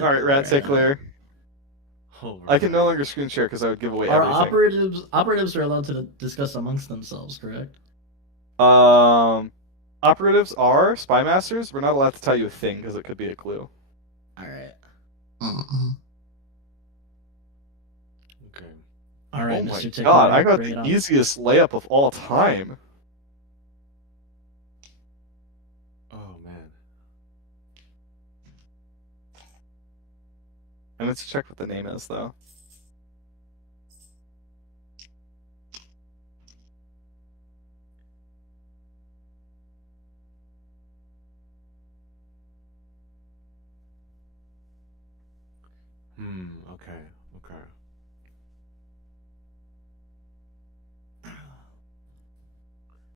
Alright, Rat, stay clear. I can no longer screen share because I would give away Our everything. operatives are allowed to discuss amongst themselves, correct? Operatives are spy masters. We're not allowed to tell you a thing because it could be a clue. Alright. Okay. Alright, Oh my Mr. Tickler. god, I got bring it the on. easiest layup of all time. Oh man. I need to check what the name is though. Okay. Okay.